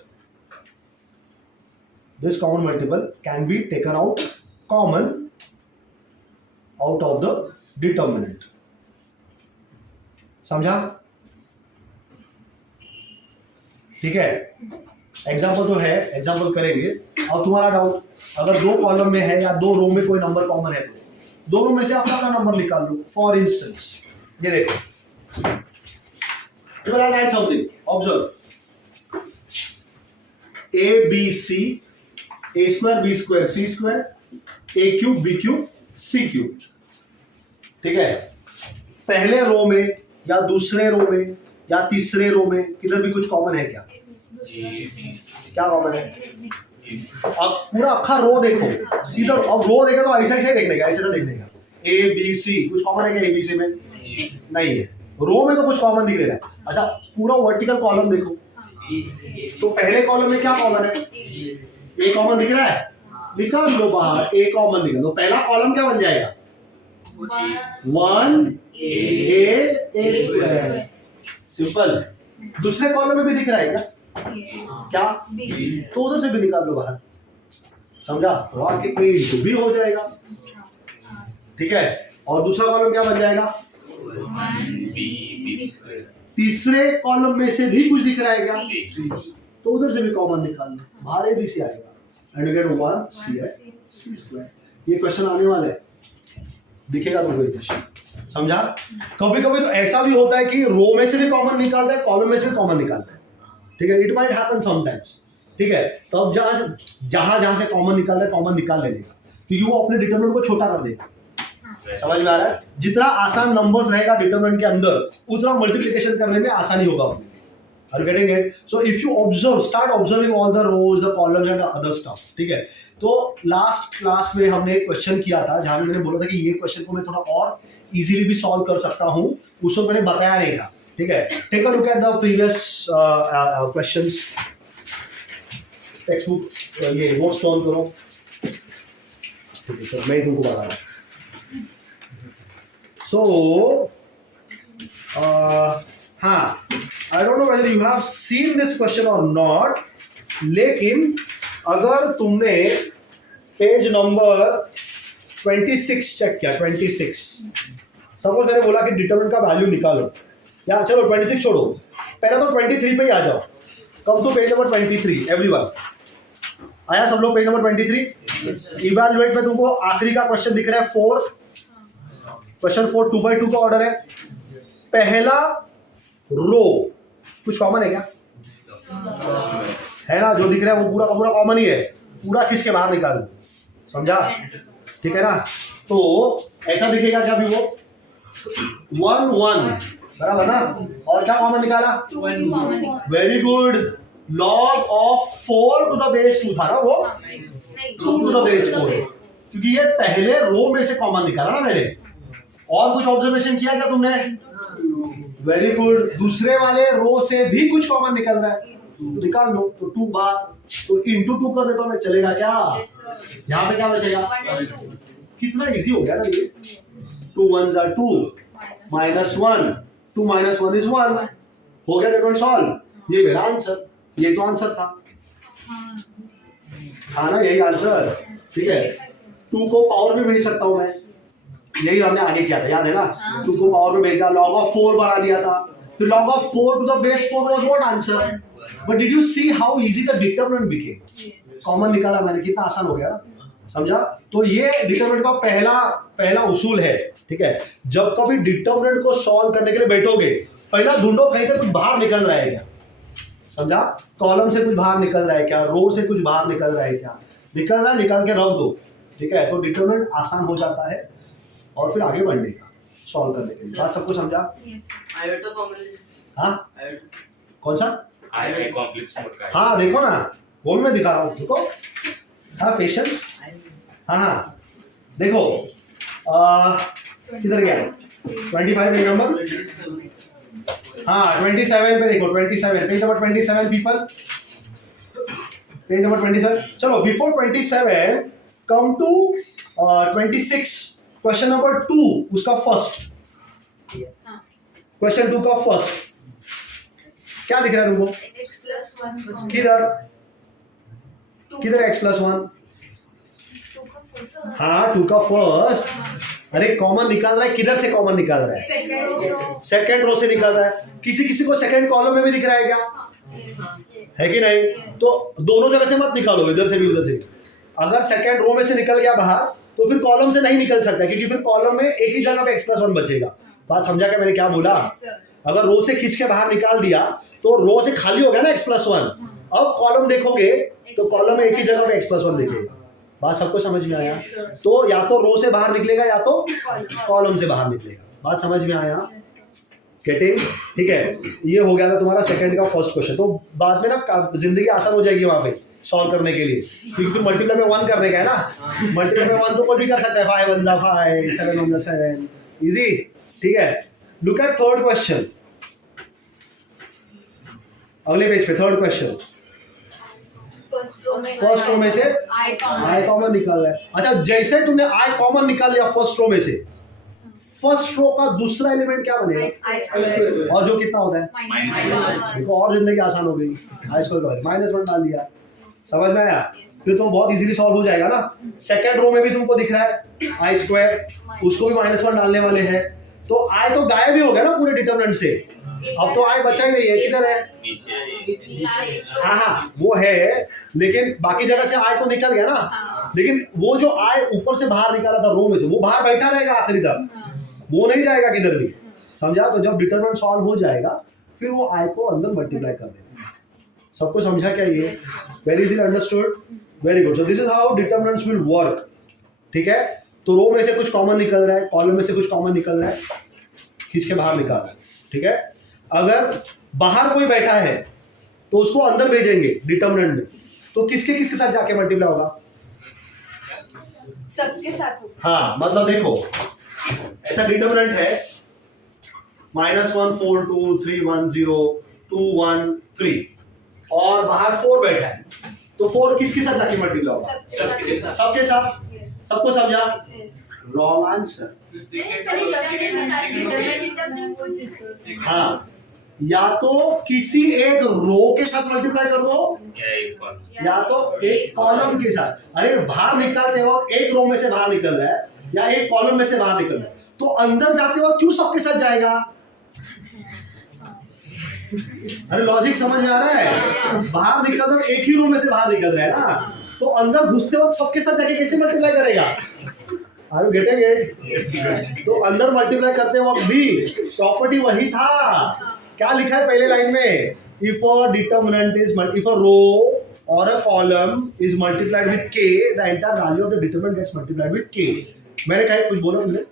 This common multiple can be taken out common out of the determinant. समझा? ठीक है, example तो है, example करेंगे. अब तुम्हारा doubt, अगर दो कॉलम में है या दो रो में कोई नंबर कॉमन है तो दोनों में से आप अपना नंबर निकाल लो. फॉर इंस्टेंस ये देखो, you will write something. Observe. A B C, A square B square C square, A cube B cube C cube. ठीक है, पहले रो में या दूसरे रो में या तीसरे रो में किधर भी कुछ कॉमन है क्या? क्या कॉमन है? अब पूरा अखा रो देखो, सीधा अब रो देखे तो ऐसा ऐसा देखने का, ऐसा ऐसा देखने का. A B C कुछ कॉमन है क्या A B C में? नहीं है. रो में तो कुछ कॉमन दिख रहा है. अच्छा, पूरा वर्टिकल कॉलम देखो, तो पहले कॉलम में क्या कॉमन है? ए कॉमन दिख रहा है, निकाल दो बाहर. ए कॉमन निकाल दो, पहला कॉलम क्या बन जाएगा? 1 A स्क्वायर. सिंपल. दूसरे कॉलम में भी दिख रहा है क्या? क्या? तो उधर से भी निकाल दो बाहर. समझा? तो आके A into B हो जाएगा. ठीक है, और दूसरा कॉलम क्या बन जाएगा? तीसरे कॉलम में से भी कुछ दिख रहा है क्या? तो उधर से भी कॉमन निकाल लो, बाहर ए बी सी आएगा. And you get 1 C square. ये क्वेश्चन आने वाला है, दिखेगा तुमको ये क्वेश्चन. समझा? कभी कभी तो ऐसा भी होता है कि रो में से भी कॉमन निकालता है, कॉलम में से भी कॉमन निकालता है. ठीक है, इट माइट हैपन समटाइम्स. ठीक है, तो अब जहां से कॉमन निकालता है, कॉमन निकाल लेने का, क्योंकि वो अपने डिटरमिनेंट को छोटा कर देगा. समझ में आ रहा है? जितना आसान नंबर्स रहेगा डिटरमिनेंट के अंदर, उतना मल्टीप्लिकेशन करने में आसानी होगा. Are you getting it? So if you observe, start observing all the rows, the columns and the other stuff. ठीक है, तो लास्ट क्लास में हमने एक क्वेश्चन किया था जहां मैंने बोला था कि ये क्वेश्चन को मैं थोड़ा और इजीली भी सॉल्व कर सकता हूँ, उसको मैंने बताया नहीं था. ठीक है, take a look at the previous questions. Textbook ये नोट्स ऑन करो. ठीक है सर, मैं तुमको बता रहा हूँ. So, हाँ, I don't know whether you have seen this question or not, लेकिन अगर तुमने पेज नंबर 26 चेक किया, 26, सपोज मैंने बोला कि डिटरमिनेंट का वैल्यू निकालो, या चलो 26 छोड़ो, पहले तो 23 पे ही आ जाओ. Come to page number 23. Everyone आया? सब लोग पेज नंबर 23. इवैल्यूएट में तुमको आखिरी का क्वेश्चन दिख रहा है 4. क्वेश्चन 4 2x2 का ऑर्डर है. पहला रो कुछ कॉमन है क्या? है ना, जो दिख रहा है वो पूरा का पूरा कॉमन ही है. पूरा खींच के बाहर निकाल दो. समझा? ठीक है ना, तो ऐसा दिखेगा क्या भी वो 1 1 बराबर ना. और क्या कॉमन निकाला? Very good. Log of 4 to the base 2 था ना वो, 2 टू द बेस 4, क्योंकि ये पहले रो में से कॉमन निकाला ना मैंने. और कुछ ऑब्जर्वेशन किया क्या तुमने? Very good. दूसरे वाले रो से भी कुछ कॉमन निकल रहा है, तो निकाल लो. तो 2 बार, तो इंटू 2 कर देता हूं मैं, चलेगा क्या? यहाँ पे क्या बचेगा? कितना इजी हो गया ना ये. 2 1s are 2 -1, 2 - 1 is 1. हो गया डिफरेंट सॉल्व. ये मेरा आंसर, ये तो आंसर था ना, यही आंसर. ठीक है, 2 को पावर में भेज सकता हूं मैं, यही हमने आगे किया था, याद है ना. 2 को पावर में भेजा, log of 4 बना दिया था, फिर log of 4 to the base 4 was what answer. But did you see how easy the determinant became? Common निकाला मैंने, कितना आसान हो गया ना. समझा? तो ये डिटरमिनेंट का पहला उसूल है. ठीक है, जब कभी डिटरमिनेंट को सॉल्व करने के लिए बैठोगे, पहला ढूंढो कहीं से कुछ बाहर निकल रहा है क्या. समझा? कॉलम से कुछ बाहर निकल रहा है क्या, रो से कुछ बाहर निकल रहा है क्या. निकल रहा है, निकाल के रख दो. ठीक है, तो डिटरमिनेंट आसान हो जाता है और फिर आगे बढ़ने का, सॉल्व करने के लिए. बात सबको समझा? हाँ, कौन सा? कॉम्प्लेक्स मोड का. हाँ देखो ना, वो भी मैं दिखा रहा हूँ. देखो, हाँ पेशेंस. हाँ देखो, किधर गया? 25 पेज नंबर, हाँ 27 पे देखो. 27 page number 27 people, page number 27. चलो, before 27 come to 26. Question number 2 उसका फर्स्ट, क्वेश्चन 2 का फर्स्ट क्या दिख रहा है तुमको? x plus 1 किधर किधर x प्लस 1? 2 का फर्स्ट हाँ 2 का फर्स्ट। अरे कॉमन निकाल रहा है, किधर से कॉमन निकाल रहा है? सेकंड सेकंड रो से निकाल रहा है। किसी किसी को सेकंड कॉलम में भी दिख रहा है क्या? है कि नहीं? तो दोनों जगह से मत निकालो, इधर से भी उधर से भी। अगर सेकंड रो में से निकल गया बाहर तो फिर कॉलम से नहीं निकल सकता, क्योंकि फिर कॉलम में एक ही जगह पे x प्लस 1 बचेगा। बात समझा क्या मैंने क्या बोला? अगर रो से खींच के बाहर निकाल दिया तो रो से खाली हो गया ना x प्लस 1। अब कॉलम देखोगे तो कॉलम में एक ही जगह पे x प्लस 1 दिखेगा। बात सबको समझ में आया? तो या तो रो से बाहर निकलेगा या तो कॉलम से बाहर निकलेगा। बात समझ में आया? गेटिंग? ठीक है, ये हो गया था तुम्हारा सेकंड का फर्स्ट क्वेश्चन। तो बाद में ना जिंदगी आसान हो जाएगी वहां पे सॉल्व करने के लिए, क्योंकि फिर मल्टीप्लाई में 1 करने का है ना। मल्टीप्लाई में 1 तो कोई भी कर सकता है, 5 1 जा 5 7 1 जा 7, इजी। ठीक है, लुक एट थर्ड क्वेश्चन। अगले पेज पे थर्ड क्वेश्चन। फर्स्ट रो में से आई कॉमन निकाल रहा है। अच्छा, जैसे तुमने आई कॉमन निकाल लिया फर्स्ट रो में से, फर्स्ट रो का दूसरा एलिमेंट क्या बनेगा? और जो कितना होता है? देखो और जिंदगी आसान हो गई। आई स्क्वायर -1 डाल दिया, समझ में आया? फिर तो बहुत इजीली सॉल्व हो जाएगा ना। सेकंड रो में भी तुमको दिख रहा है आई स्क्वायर, उसको भी -1 डालने वाले हैं, तो आई तो गायब ही हो गया ना पूरे डिटरमिनेंट से। अब तो आई बचा ही नहीं है, किधर है? हाँ हाँ वो है, लेकिन बाकी जगह से आई तो निकल गया ना। लेकिन वो जो आई ऊपर से बाहर निकाला था रो में से, वो बाहर बैठा रहेगा आखिरी तक, वो नहीं जाएगा किधर भी। समझा? तो जब डिटरमिनेंट सॉल्व हो जाएगा फिर वो आई को अंदर मल्टीप्लाई कर देगा। सबको समझा क्या ये? Very easily understood, very good. So this is how determinants will work. ठीक है, तो रो में से कुछ कॉमन निकल रहा है, कॉलम में से कुछ कॉमन निकल रहा है, खींच के बाहर निकाल रहा है। ठीक है, अगर बाहर कोई बैठा है तो उसको अंदर भेजेंगे डिटरमिनेंट में, तो किसके किसके साथ जाके मल्टीप्लाई होगा? सबके साथ होगा। हाँ, मतलब देखो ऐसा डिटरमिनेंट है -1 4 2 3 1 0 2 1 3 और बाहर 4 बैठा है, तो 4 किसके साथ जाके मल्टीप्लाई होगा? सबके साथ। सबको समझा? Wrong answer. हाँ, या तो किसी एक रो के साथ मल्टीप्लाई कर दो या तो एक कॉलम के साथ। अरे बाहर निकालते वक्त एक रो में से बाहर निकल रहा है या एक कॉलम में से बाहर निकल रहा है, तो अंदर जाते वक्त क्यों सबके साथ जाएगा? अरे लॉजिक समझ में आ रहा है? बाहर निकल रहा एक ही रो में से बाहर निकल रहा है ना, तो अंदर घुसते वक्त सबके साथ जाके कैसे मल्टीप्लाई करेगा? Are you getting it? तो अंदर मल्टीप्लाई करते वक्त भी प्रॉपर्टी वही था। क्या लिखा है पहले लाइन में? If a determinant is if a row or a column is multiplied with k, the entire value of the determinant gets multiplied with k. मैंने कहा कुछ बोला तुमने?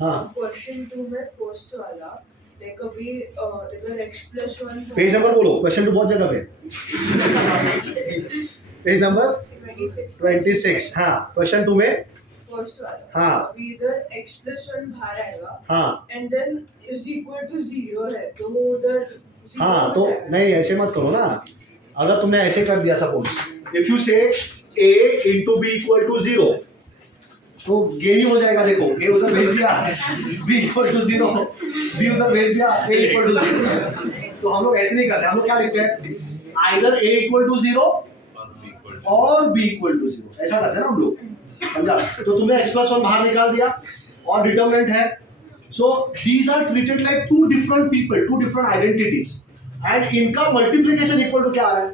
हाँ, क्वेश्चन 2 में फर्स्ट वाला लाइक अभी इधर x plus 1 पेज नंबर बोलो। क्वेश्चन 2 बहुत जगह पे। Page number 26। हाँ, क्वेश्चन 2 में फर्स्ट वाला। हाँ। अभी इधर x plus 1 बाहर आएगा। हाँ and then is equal to 0 है, तो वो उधर हाँ, तो नहीं ऐसे मत करो ना। अगर तुमने ऐसे कर दिया, सपोज इफ यू से a into b equal to 0, तो गेन ही हो जाएगा। देखो a उधर भेज दिया, b equal to 0, b उधर भेज दिया, a equal to 0। तो हम लोग ऐसे नहीं करते, हम लोग क्या लिखते हैं? आइदर a equal to 0 और b equal to 0, ऐसा करते हैं ना हम लोग। समझा? तो तुमने x plus 1 बाहर निकाल दिया और डिटरमिनेंट है, so these are treated like two different people, two different identities, and इनका मल्टीप्लिकेशन इक्वल टू क्या आ रहा है?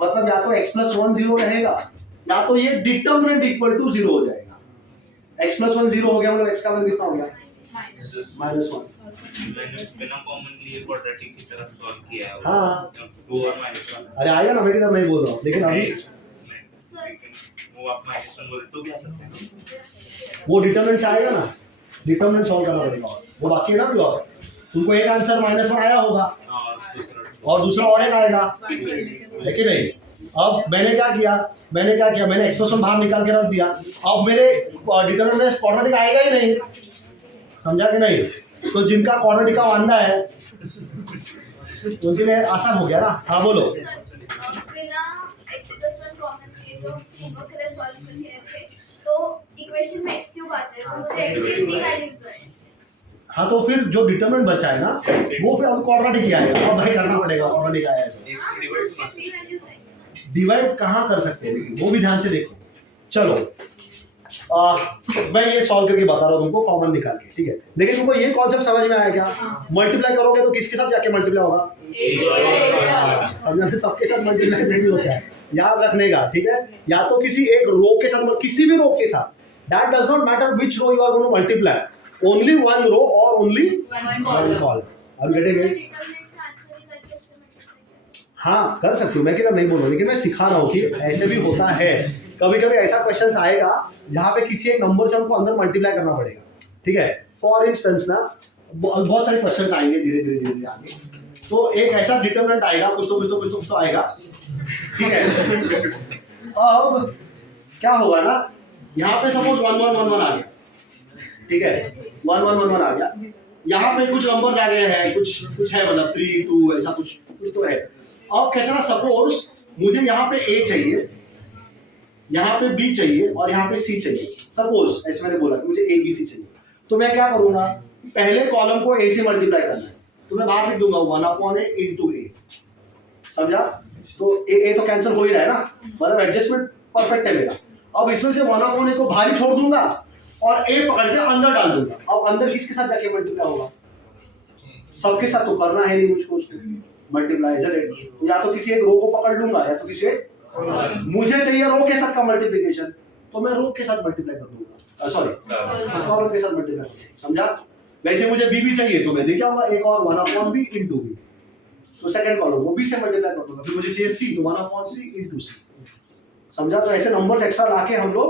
मतलब या तो x plus 1 0 रहेगा या तो ये डिटरमिनेंट इक्वल टू 0 हो जाएगा। x plus 1 0 हो गया, मतलब x का मान कितना हो गया? -1। मैंने बिना कॉमन लिए क्वाड्रेटिक की तरह सॉल्व किया है। हाँ। 2 और -1। अरे आएगा ना, मैं किधर नहीं बोल रहा हूँ, लेकिन अभी वो आप -1 बोले तो भी आ सकते हैं। वो डिटरमिनेंट से आएगा ना, डिटरमिनेंट सॉल्व करना पड़ेगा। वो बाकी है ना, भी और तुमको एक आंसर -1 आया होगा और दूसरा और एक आएगा, है कि नहीं? अब मैंने क्या किया, मैंने एक्सप्रेशन बाहर निकाल के रख दिया। अब मेरे डिटरमिनेंट में क्वाड्रेटिक आएगा ही नहीं, समझा कि नहीं? तो जिनका क्वाड्रेटिक का वांदा है उनके लिए आसान हो गया ना। हाँ बोलो। बिना x plus 1 कॉमन लिए जो होमवर्क है सॉल्व करके रखे, तो इक्वेशन में x क्यूब आता है, तो मुझे x की 3 वैल्यूज है। हाँ तो फिर जो डिटरमिनेंट बचा है ना वो फिर अब क्वाड्रेटिक ही आएगा, अब भाई करना पड़ेगा क्वाड्रेटिक आया है तो। एक से डिवाइड उसके 3 वैल्यूज आएंगी। डिवाइड कहाँ कर सकते हैं लेकिन वो भी ध्यान से देखो। चलो मैं ये सॉल्व करके बता रहा हूँ तुमको कॉमन निकाल के, ठीक है। लेकिन तुमको ये कॉन्सेप्ट समझ में आया क्या? मल्टीप्लाई करोगे तो किसके साथ जाके मल्टीप्लाई होगा? समझा? सबके साथ मल्टीप्लाई नहीं होता है, याद रखने का, ठीक है। या तो किसी एक रो के साथ, किसी भी रो के साथ, that does not matter which row you are going to multiply, only one row और ओनली वन कॉलम। अब गेटिंग इट? डिटरमिनेंट का आंसर निकाल के उससे मल्टीप्लाई करें। हाँ कर सकते हो, मैं किधर नहीं बोल रहा हूँ, लेकिन मैं सिखा रहा हूँ कि ऐसे भी होता है। कभी कभी ऐसा क्वेश्चन आएगा जहाँ पे किसी एक नंबर से हमको अंदर मल्टीप्लाई करना पड़ेगा, ठीक है। फॉर इंस्टेंस ना बहुत सारे क्वेश्चन आएंगे धीरे धीरे आगे, तो एक ऐसा डिटरमिनेंट आएगा, कुछ तो आएगा, ठीक है। अब क्या होगा ना, यहाँ पे सपोज 1 1 1 1 आ गया, ठीक है, 1 1 1 1 आ गया। यहाँ पे कुछ नंबर्स आ गए हैं, कुछ है, मतलब 3 2 ऐसा कुछ तो है। अब कैसा ना, सपोज मुझे यहाँ पे A चाहिए, यहाँ पे B चाहिए और यहाँ पे C चाहिए। सपोज ऐसे मैंने बोला कि मुझे A B C चाहिए, तो मैं क्या करूंगा, पहले कॉलम को A से मल्टीप्लाई करना है, तो मैं बाहर लिख दूंगा 1/A into A। समझा? तो A तो कैंसिल हो ही रहा है ना, मतलब एडजस्टमेंट परफेक्ट है मेरा। अब इसमें से 1/A को बाहर ही छोड़ दूंगा और A पकड़ के अंदर डाल दूंगा। अब अंदर किसके साथ जाके मल्टीप्लाई होगा? सबके साथ तो करना है नहीं मुझको उसको मल्टीप्लाई, तो या तो किसी एक रो को पकड़ लूंगा या तो किसी एक, मुझे चाहिए रो के साथ का मल्टीप्लिकेशन, तो मैं रो के साथ मल्टीप्लाई कर दूंगा, सॉरी कॉलम के साथ मल्टीप्लाई कर दूंगा। समझा? वैसे मुझे B भी चाहिए तो मैं लेके आऊंगा एक और 1/B into B, तो सेकंड कॉलम को B से मल्टीप्लाई कर दूंगा। फिर मुझे चाहिए C, तो 1/C into C। समझा? तो ऐसे नंबर्स एक्स्ट्रा लाके हम लोग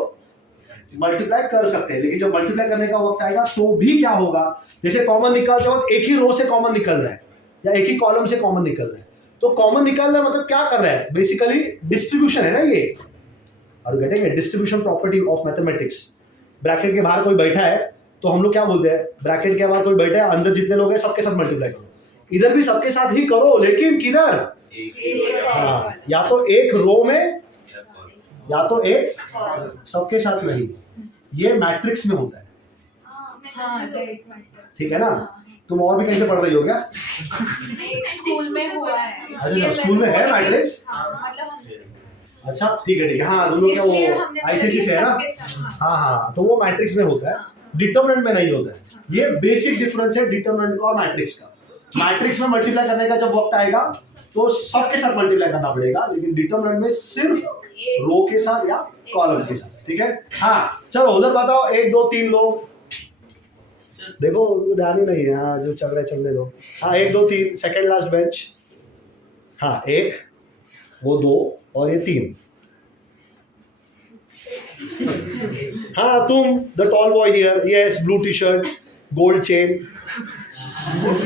मल्टीप्लाई कर सकते हैं, लेकिन जब मल्टीप्लाई करने का वक्त आएगा तो भी क्या होगा, जैसे कॉमन निकालते हो एक ही रो से कॉमन निकल रहा है या एक ही कॉलम से कॉमन निकल रहा है, तो कॉमन निकल रहा है मतलब क्या कर रहा है, बेसिकली डिस्ट्रीब्यूशन है ना ये। और getting it? Distribution property of mathematics. Bracket के बाहर कोई बैठा है तो हम लोग क्या बोलते हैं, ब्रैकेट के बाहर कोई बैठा है, अंदर जितने लोग हैं सबके साथ मल्टीप्लाई करो। इधर भी सबके साथ ही करो, लेकिन किधर? हाँ, या तो एक रो में या तो एक सबके साथ नहीं। ये मैट्रिक्स में होता है, ठीक है ना। तुम और भी कैसे पढ़ रही हो क्या? स्कूल में हुआ है। अच्छा स्कूल में है मैट्रिक्स? अच्छा ठीक है, हाँ दोनों क्या वो आईसीएसई से है ना। हाँ तो वो मैट्रिक्स में होता है, डिटरमिनेंट में नहीं होता है। ये बेसिक डिफरेंस है डिटरमिनेंट का और मैट्रिक्स का। मैट्रिक्स में मल्टीप्लाई करने का जब वक्त आएगा तो सबके साथ मल्टीप्लाई करना पड़ेगा, लेकिन डिटरमिनेंट में सिर्फ रो के साथ या कॉलम के साथ, ठीक है। हाँ चलो उधर बताओ, 1 2 3 लोग देखो, ध्यान ही नहीं है। हाँ जो चल रहे चलने दो। हाँ 1 2 3 सेकंड लास्ट बेंच। हाँ 1 वो 2 और ये 3। हाँ तुम the tall boy here, yes blue T shirt gold chain.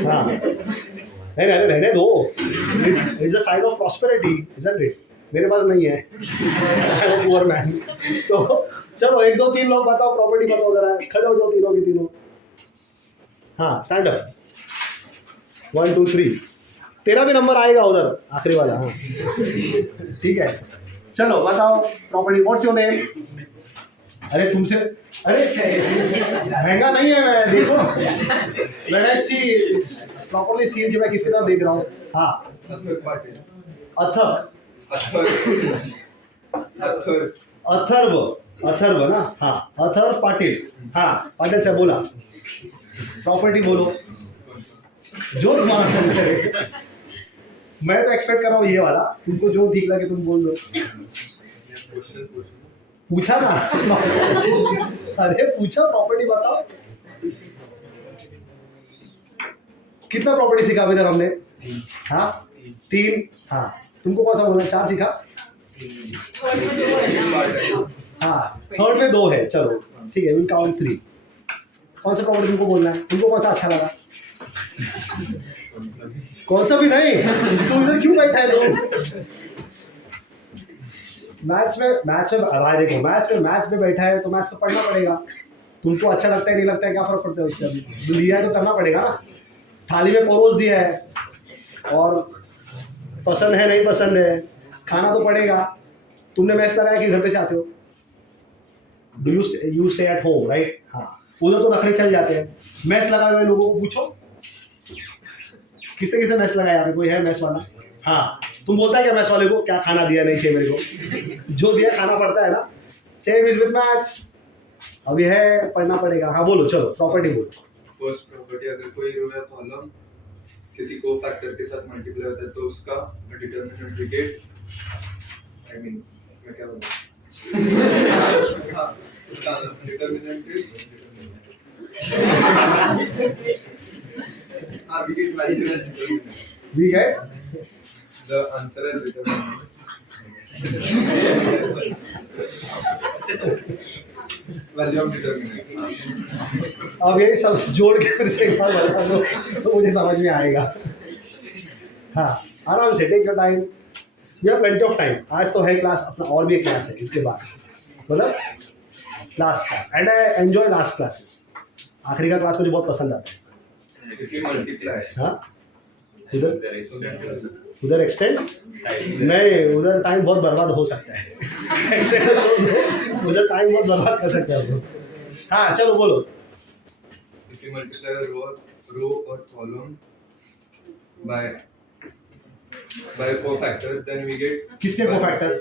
हाँ नहीं रहने दो, it's a sign of prosperity isn't it? मेरे पास नहीं है, आई एम पुअर मैन। तो चलो 1 2 3 लोग बताओ, प्रॉपर्टी बताओ जरा, खड़े हो जाओ तीनों की तीनों। हाँ स्टैंड अप, 1 2 3। तेरा भी नंबर आएगा उधर आखिरी वाला। हाँ ठीक है, चलो बताओ प्रॉपर्टी। What's your name? अरे तुमसे, अरे महंगा नहीं है मैं, देखो मैंने सी प्रॉपर्ली सी जो मैं किसकी तरफ देख रहा हूँ। हाँ अथर्व ना। हाँ अथर्व पाटिल। हाँ पाटिल से बोला प्रॉपर्टी बोलो जो तुम्हारा। मैं तो एक्सपेक्ट कर रहा हूँ ये वाला, तुमको जो ठीक लगे तुम बोल दो। पूछा ना अरे पूछा, प्रॉपर्टी बताओ। कितना प्रॉपर्टी सीखा अभी तक हमने? हाँ 3। हाँ तुमको कौन सा बोलना है? 4 सीखा। हाँ थर्ड में 2 है, चलो ठीक है, विल काउंट 3। कौन सा प्रॉपर्टी तुमको बोलना है? तुमको कौन सा अच्छा लगा? कौन सा भी नहीं, तुम इधर क्यों बैठा है? तो मैथ्स में भाई देखो, मैथ्स में बैठा है तो मैथ्स तो पढ़ना पड़ेगा। तुमको अच्छा लगता है नहीं लगता है क्या फर्क पड़ता है उससे? अभी लिया है तो करना पड़ेगा ना। थाली में परोस दिया है और पसंद है नहीं पसंद है, खाना तो पड़ेगा। तुमने मैथ्स लगाया कि घर पे से आते हो? Do you stay at home right? हाँ उधर तो नखरे चल जाते हैं। मैस लगाए हुए लोगों को पूछो, किसने किसने मैस लगाया यहाँ पे? कोई है मैस वाला? हाँ, तुम बोलता है क्या मैस वाले को क्या खाना दिया नहीं चाहिए मेरे को? जो दिया खाना पड़ता है ना। Same is with maths. अब ये है पढ़ना पड़ेगा। हाँ बोलो, चलो प्रॉपर्टी बोलो। फर्स्ट प्रॉपर्टी, अगर कोई रो या कॉलम किसी को फैक्टर के साथ मल्टीप्लाई होता है तो उसका डिटरमिनेंट विकेट, आई मीन मैं क्या बोलूं, हाँ उसका determinant wicket value, we get the answer is determinant value of determinant. अब ये सब जोड़ के फिर से एक बार बता दो तो मुझे समझ में आएगा। हाँ आराम से, take your time, you have plenty of time. आज तो है क्लास, अपना और भी एक क्लास है इसके बाद, मतलब लास्ट का, and I enjoy last classes. आखिरी का क्लास मुझे बहुत पसंद आता है। If you multiply, हाँ उधर एक्सटेंड नहीं, उधर टाइम बहुत बर्बाद हो सकता है। एक्सटेंड तो छोड़ दो, उधर टाइम बहुत बर्बाद कर सकते हैं हम लोग। हाँ चलो बोलो। if you multiply a row or column by a cofactor, then we get किसके कोफैक्टर?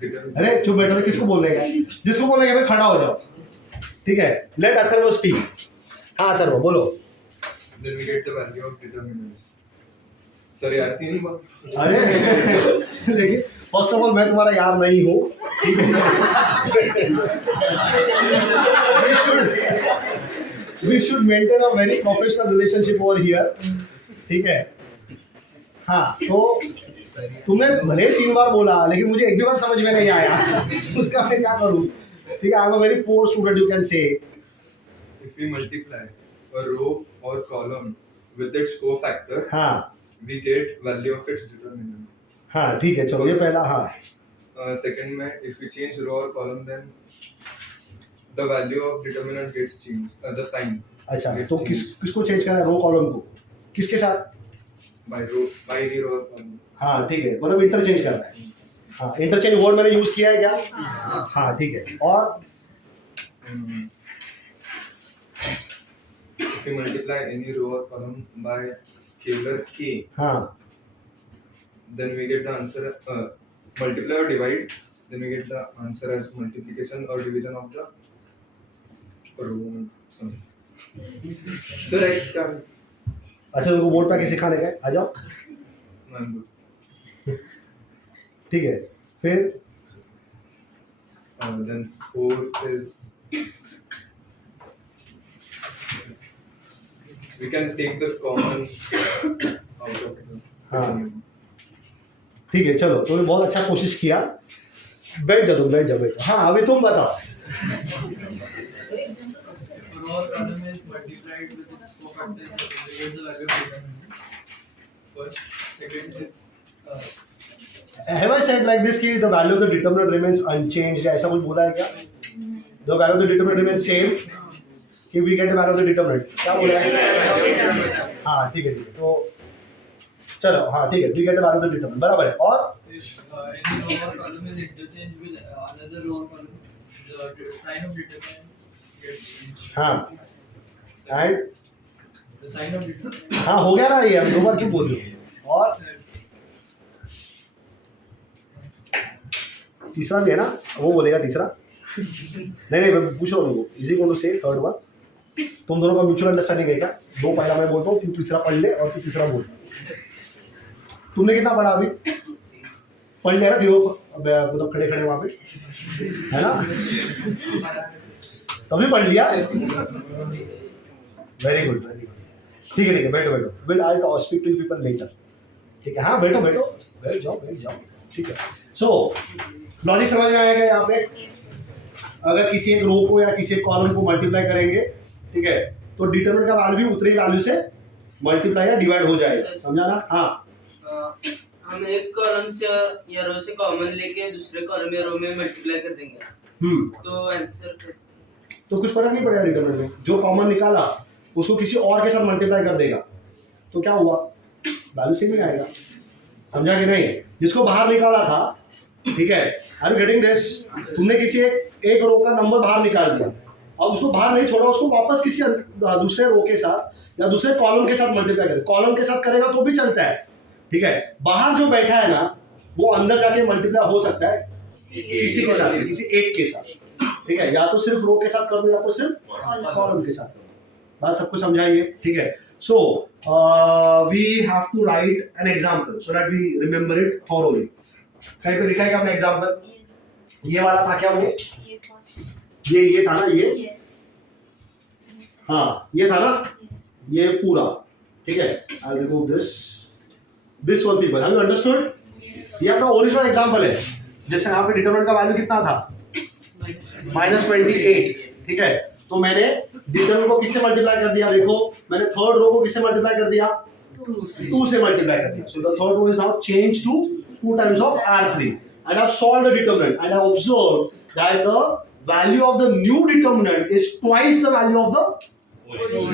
determinant. अरे चुप बैठो, किसको बोलने का? जिसको बोलने का फिर खड़ा हो जाओ, ठीक है? Let Atharva speak. हाँ अथर्व बोलो। Then we get the value of determinants. Sir यार 3 बार। अरे लेकिन फर्स्ट ऑफ ऑल मैं तुम्हारा यार नहीं हूँ, ठीक है? we should maintain a very professional relationship over here, ठीक है? हाँ तो तुमने भले 3 बार बोला लेकिन मुझे एक भी बार समझ में नहीं आया। उसका मैं क्या करूँ? ठीक है, I am a very poor student, you can say. If we multiply a row or column with its cofactor, हाँ we get value of its determinant. हाँ ठीक है, चलो ये पहला। हाँ Second में if we change row or column, then the value of determinant gets changed. The sign अच्छा, gets तो changed किसको चेंज करना है? रो कॉलम को किसके साथ? by any row or column. हाँ ठीक है, मतलब इंटरचेंज करना है। हाँ इंटरचेंज वर्ड मैंने यूज किया है क्या? हाँ ठीक है। और If we multiply any row or column by scalar k, हाँ then we get the answer, multiply or divide, then we get the answer as multiplication or division of the row. Sir, I can. अच्छा, तुमको board पे आके सिखाने का है? आ जाओ, ठीक है। फिर Then 4 is, we can take the common out of it. हाँ ठीक है, चलो तुमने बहुत अच्छा कोशिश किया। बैठ जाओ तुम, बैठ जाओ, बैठ जाओ। हाँ अभी तुम बताओ। Row or column is multiplied with its cofactor, we get the value of determinant. First, second is Have I said like this कि the value of the determinant remains unchanged? ऐसा कुछ बोला है क्या? The value of the determinant remains same कि we get the value of the determinant, क्या बोला है? हाँ ठीक है, ठीक है। तो चलो हाँ ठीक है, we get the value of the determinant, बराबर है। और if any row or column is interchanged with another row or column, the sign of determinant gets changed. हाँ and The sign of determinant. हाँ हो गया ना, ये हम 2 बार क्यों बोल रहे हो? और तीसरा भी है ना, वो बोलेगा तीसरा। नहीं नहीं मैं पूछ रहा हूँ, इजी कौन से थर्ड वन? तुम दोनों का म्यूचुअल अंडरस्टैंडिंग है क्या? 2 पहला मैं बोलता हूँ, तू तीसरा पढ़ ले और तू तीसरा बोल। तुमने कितना पढ़ा अभी? पढ़ लिया ना तीनों, मतलब खड़े खड़े वहाँ पे, है ना? तभी पढ़ लिया। Very good, very good. ठीक है ठीक है, बैठो बैठो। Will I to speak to you people later, ठीक है? हाँ बैठो बैठो, बैठ जाओ बैठ जाओ, ठीक है। सो लॉजिक समझ में आएगा यहाँ पे? अगर किसी एक रो को या किसी एक कॉलम को मल्टीप्लाई करेंगे, ठीक है, तो डिटरमिनेंट का वैल्यू उतनी वैल्यू से मल्टीप्लाई या डिवाइड हो जाएगा, समझा ना? हाँ हम एक कॉलम से या रो से कॉमन लेके दूसरे कॉलम या रो में मल्टीप्लाई कर देंगे, तो आंसर कैसे? तो कुछ फर्क नहीं पड़ेगा डिटरमिनेंट में। जो कॉमन निकाला उसको किसी और के साथ मल्टीप्लाई कर देगा तो क्या हुआ? वैल्यू सेम ही आएगा, समझा कि नहीं? जिसको बाहर निकाला था, ठीक है, आर यू गेटिंग दिस? तुमने किसी एक रो का नंबर बाहर निकाल दिया, अब उसको बाहर नहीं छोड़ा, उसको वापस किसी दूसरे रो के साथ या दूसरे कॉलम के साथ मल्टीप्लाई करेगा। कॉलम के साथ करेगा तो भी चलता है, ठीक है। बाहर जो बैठा है ना वो अंदर जाके मल्टीप्लाई हो सकता है किसी के साथ, किसी एक के साथ, ठीक है। या तो सिर्फ रो के साथ कर दो या तो सिर्फ कॉलम के साथ कर दो। बात सबको समझाएंगे, ठीक है। So we have to write an example so that we remember it thoroughly. कहीं पे लिखा है क्या आपने एग्जांपल? ये वाला था क्या वो? ये था ना, ये हाँ ये था ना, ये पूरा, ठीक है। I will remove this one people, have you understood? ये अपना ओरिजिनल एग्जांपल है। जैसे यहाँ पे डिटरमिनेंट का वैल्यू कितना था? -28, ठीक है। तो मैंने डिटरमिनेंट को किससे मल्टीप्लाई कर दिया? देखो मैंने थर्ड रो को किससे मल्टीप्लाई कर दिया? 2 से मल्टीप्लाई कर दिया। So the third row is now change to 2 times of R3 and I've solved the determinant and I've observed that the value of the new determinant is twice the value of the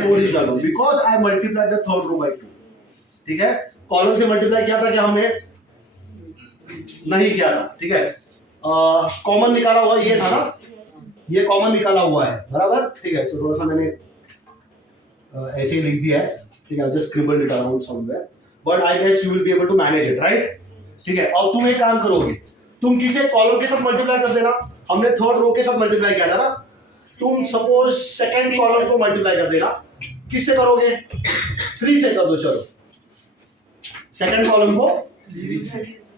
original one because I multiplied the third row by 2, ठीक है। Column से multiply किया था क्या हमने? नहीं किया था, ठीक है। कॉमन निकाला हुआ ये था ना, ये कॉमन निकाला हुआ है, बराबर, ठीक है। सो थोड़ा सा मैंने ऐसे ही लिख दिया है, ठीक है। Just scribbled it around somewhere but I guess you will be able to manage it, right, ठीक है। अब तुम एक काम करोगे, तुम किसे कॉलम के साथ मल्टीप्लाई कर देना। हमने थर्ड रो के साथ मल्टीप्लाई किया था ना, तुम सपोज सेकंड कॉलम को मल्टीप्लाई कर देना। किससे करोगे? 3 से कर दो, चलो। सेकंड कॉलम को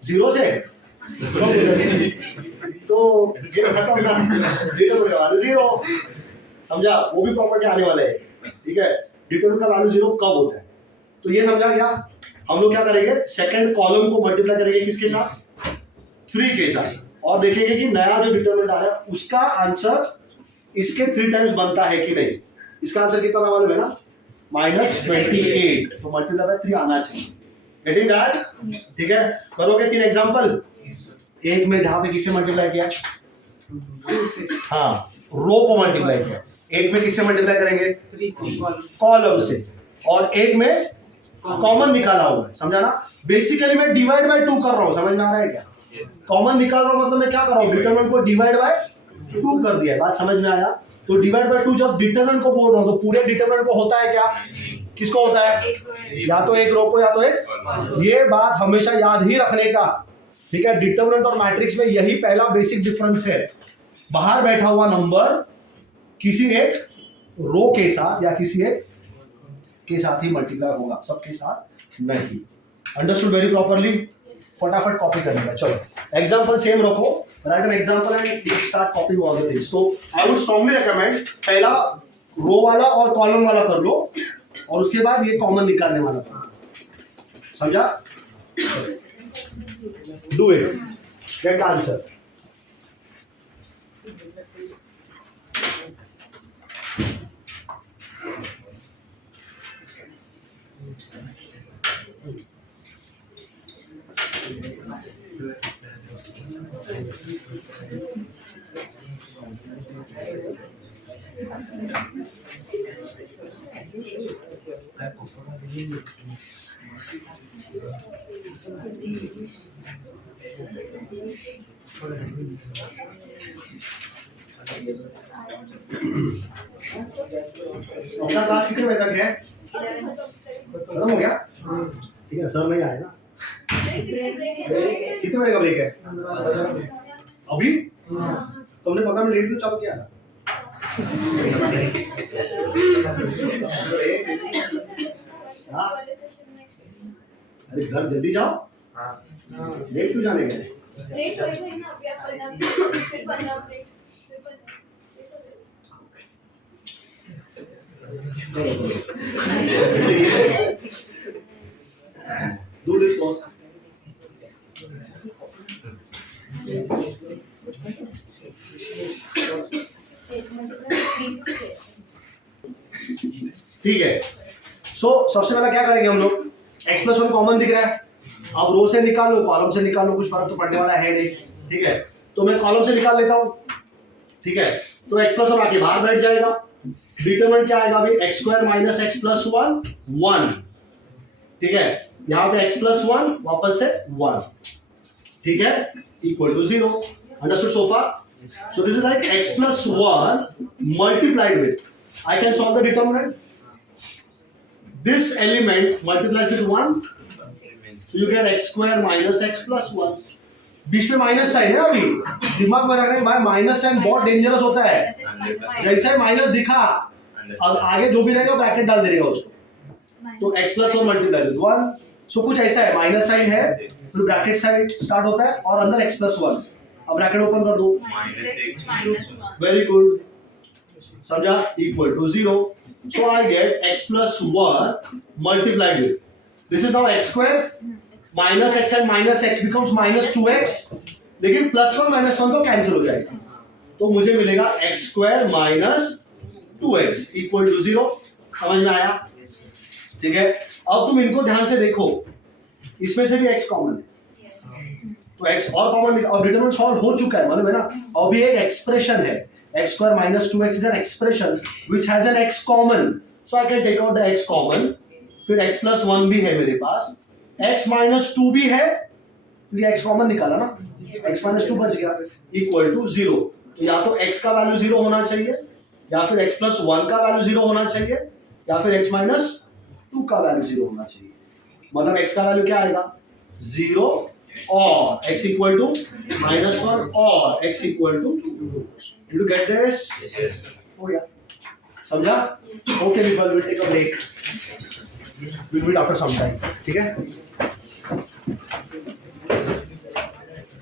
0 से तो ये खत्म ना, डिटरमिनेंट का वैल्यू 0, समझा? वो भी प्रॉपर्टी आने वाला है, ठीक है। डिटरमिनेंट का वैल्यू 0 कब होता है? तो ये समझा क्या? हम लोग क्या करेंगे? सेकंड कॉलम को मल्टीप्लाई करेंगे किसके साथ? 3 के साथ, और देखेंगे कि नया जो डिटरमिनेंट आ रहा है उसका आंसर इसके 3 टाइम्स बनता है कि नहीं। इसका आंसर कितना था मालूम है ना? -28, तो मल्टीप्लाई बाय 3 आना चाहिए। Getting that? ठीक है। करोगे 3 एग्जांपल। एक में जहां पे किससे मल्टीप्लाई किया? हाँ, रो को मल्टीप्लाई किया। एक में किससे मल्टीप्लाई करेंगे? कॉलम से, और एक में कॉमन निकाला हुआ है, समझा ना? बेसिकली मैं डिवाइड बाय 2 कर रहा हूं, समझ में आ रहा है क्या? कॉमन निकाल रहा हूं मतलब मैं क्या कर रहा हूं? डिटरमिनेंट को डिवाइड बाय 2 कर दिया है। बात समझ में आया? तो डिवाइड बाय 2 जब डिटरमिनेंट को बोल रहा हूं तो पूरे डिटरमिनेंट को होता है क्या? किसको होता है? या तो एक रो को या तो एक। ये बात हमेशा याद ही रखने का, ठीक है। डिटरमिनेंट और मैट्रिक्स में यही पहला बेसिक डिफरेंस है। बाहर बैठा हुआ नंबर किसी एक रो के साथ या किसी एक के साथ ही मल्टीप्लाई होगा, सबके साथ नहीं। Understood very properly? फटाफट कॉपी करने का। चलो एग्जांपल सेम रखो, right an example and you start कॉपिंग all the things. तो आई वुड स्ट्रांगली रिकमेंड पहला रो वाला और कॉलम वाला कर लो, और उसके बाद ये कॉमन निकालने वाला कर लो, समझा? Do it, get answer. अपना क्लास कितने बजे तक है? खत्म हो गया? ठीक है, सर नहीं आए ना? कितने बजे का ब्रेक है अभी? तुमने 15 मिनट लेट क्यों चालू किया? अरे घर जल्दी जाओ, लेट क्यों जाने गए? लेट हो गई ना अभी, आप 15 मिनट, फिर 15 मिनट, Do this course. ठीक है। सो सबसे पहला क्या करेंगे हम लोग? x+1 कॉमन दिख रहा है, अब रो से निकाल लो, कॉलम से निकाल लो, कुछ फर्क तो पड़ने वाला है नहीं, ठीक है। तो मैं कॉलम से निकाल लेता हूं, ठीक है। तो x+1 आके बाहर बैठ जाएगा। डिटरमिनेंट क्या आएगा अभी? x² - x+1 1, ठीक है। यहाँ पे x+1 वापस से 1, ठीक है, equal to 0। Understood so far? So this is like x plus 1 multiplied with. I can solve the determinant. This element multiplies with 1. So you get x square minus x plus 1. बीच में minus sign है अभी, दिमाग में रखना है भाई, minus sign बहुत dangerous होता है। जैसे माइनस दिखा अब आगे जो भी रहेगा ब्रैकेट डाल देगा उसको, तो x प्लस 1 मल्टीप्लाई विद 1। सो कुछ ऐसा है, माइनस साइन है फिर ब्रैकेट साइड स्टार्ट होता है और अंदर x प्लस 1। अब ब्रैकेट ओपन कर दो, वेरी गुड, समझा, equal to 0। So I get x plus 1 multiplied with, this is now x square minus x and minus x becomes minus 2x, लेकिन plus 1 minus 1 तो कैंसिल हो जाएगा, तो मुझे मिलेगा x square minus 2x equal to 0। समझ में आया? ठीक है, अब तुम इनको ध्यान से देखो, इसमें से भी x कॉमन है, तो x और कॉमन, अब डिटरमिनेंट सॉल्व हो चुका है, मालूम है ना। अभी एक एक्सप्रेशन है, x square minus 2x is an expression which has an x common, so I can take out the x common, फिर x प्लस 1 भी है मेरे पास, x माइनस 2 भी है, ये x कॉमन निकाला ना, x माइनस 2 बच गया, इक्वल टू 0। तो या तो x का वैल्यू 0 होना चाहिए, या फिर x प्लस 1 का वैल्यू 0 होना चाहिए, या फिर x माइनस 2 का वैल्यू 0 होना चाहिए। मतलब x का वैल्यू क्या आएगा, 0 और x इक्वल टू माइनस 1 और x equal to 2। Did you get this? हो गया, समझा? Okay, we will take a break. We'll meet after some time. ठीक है?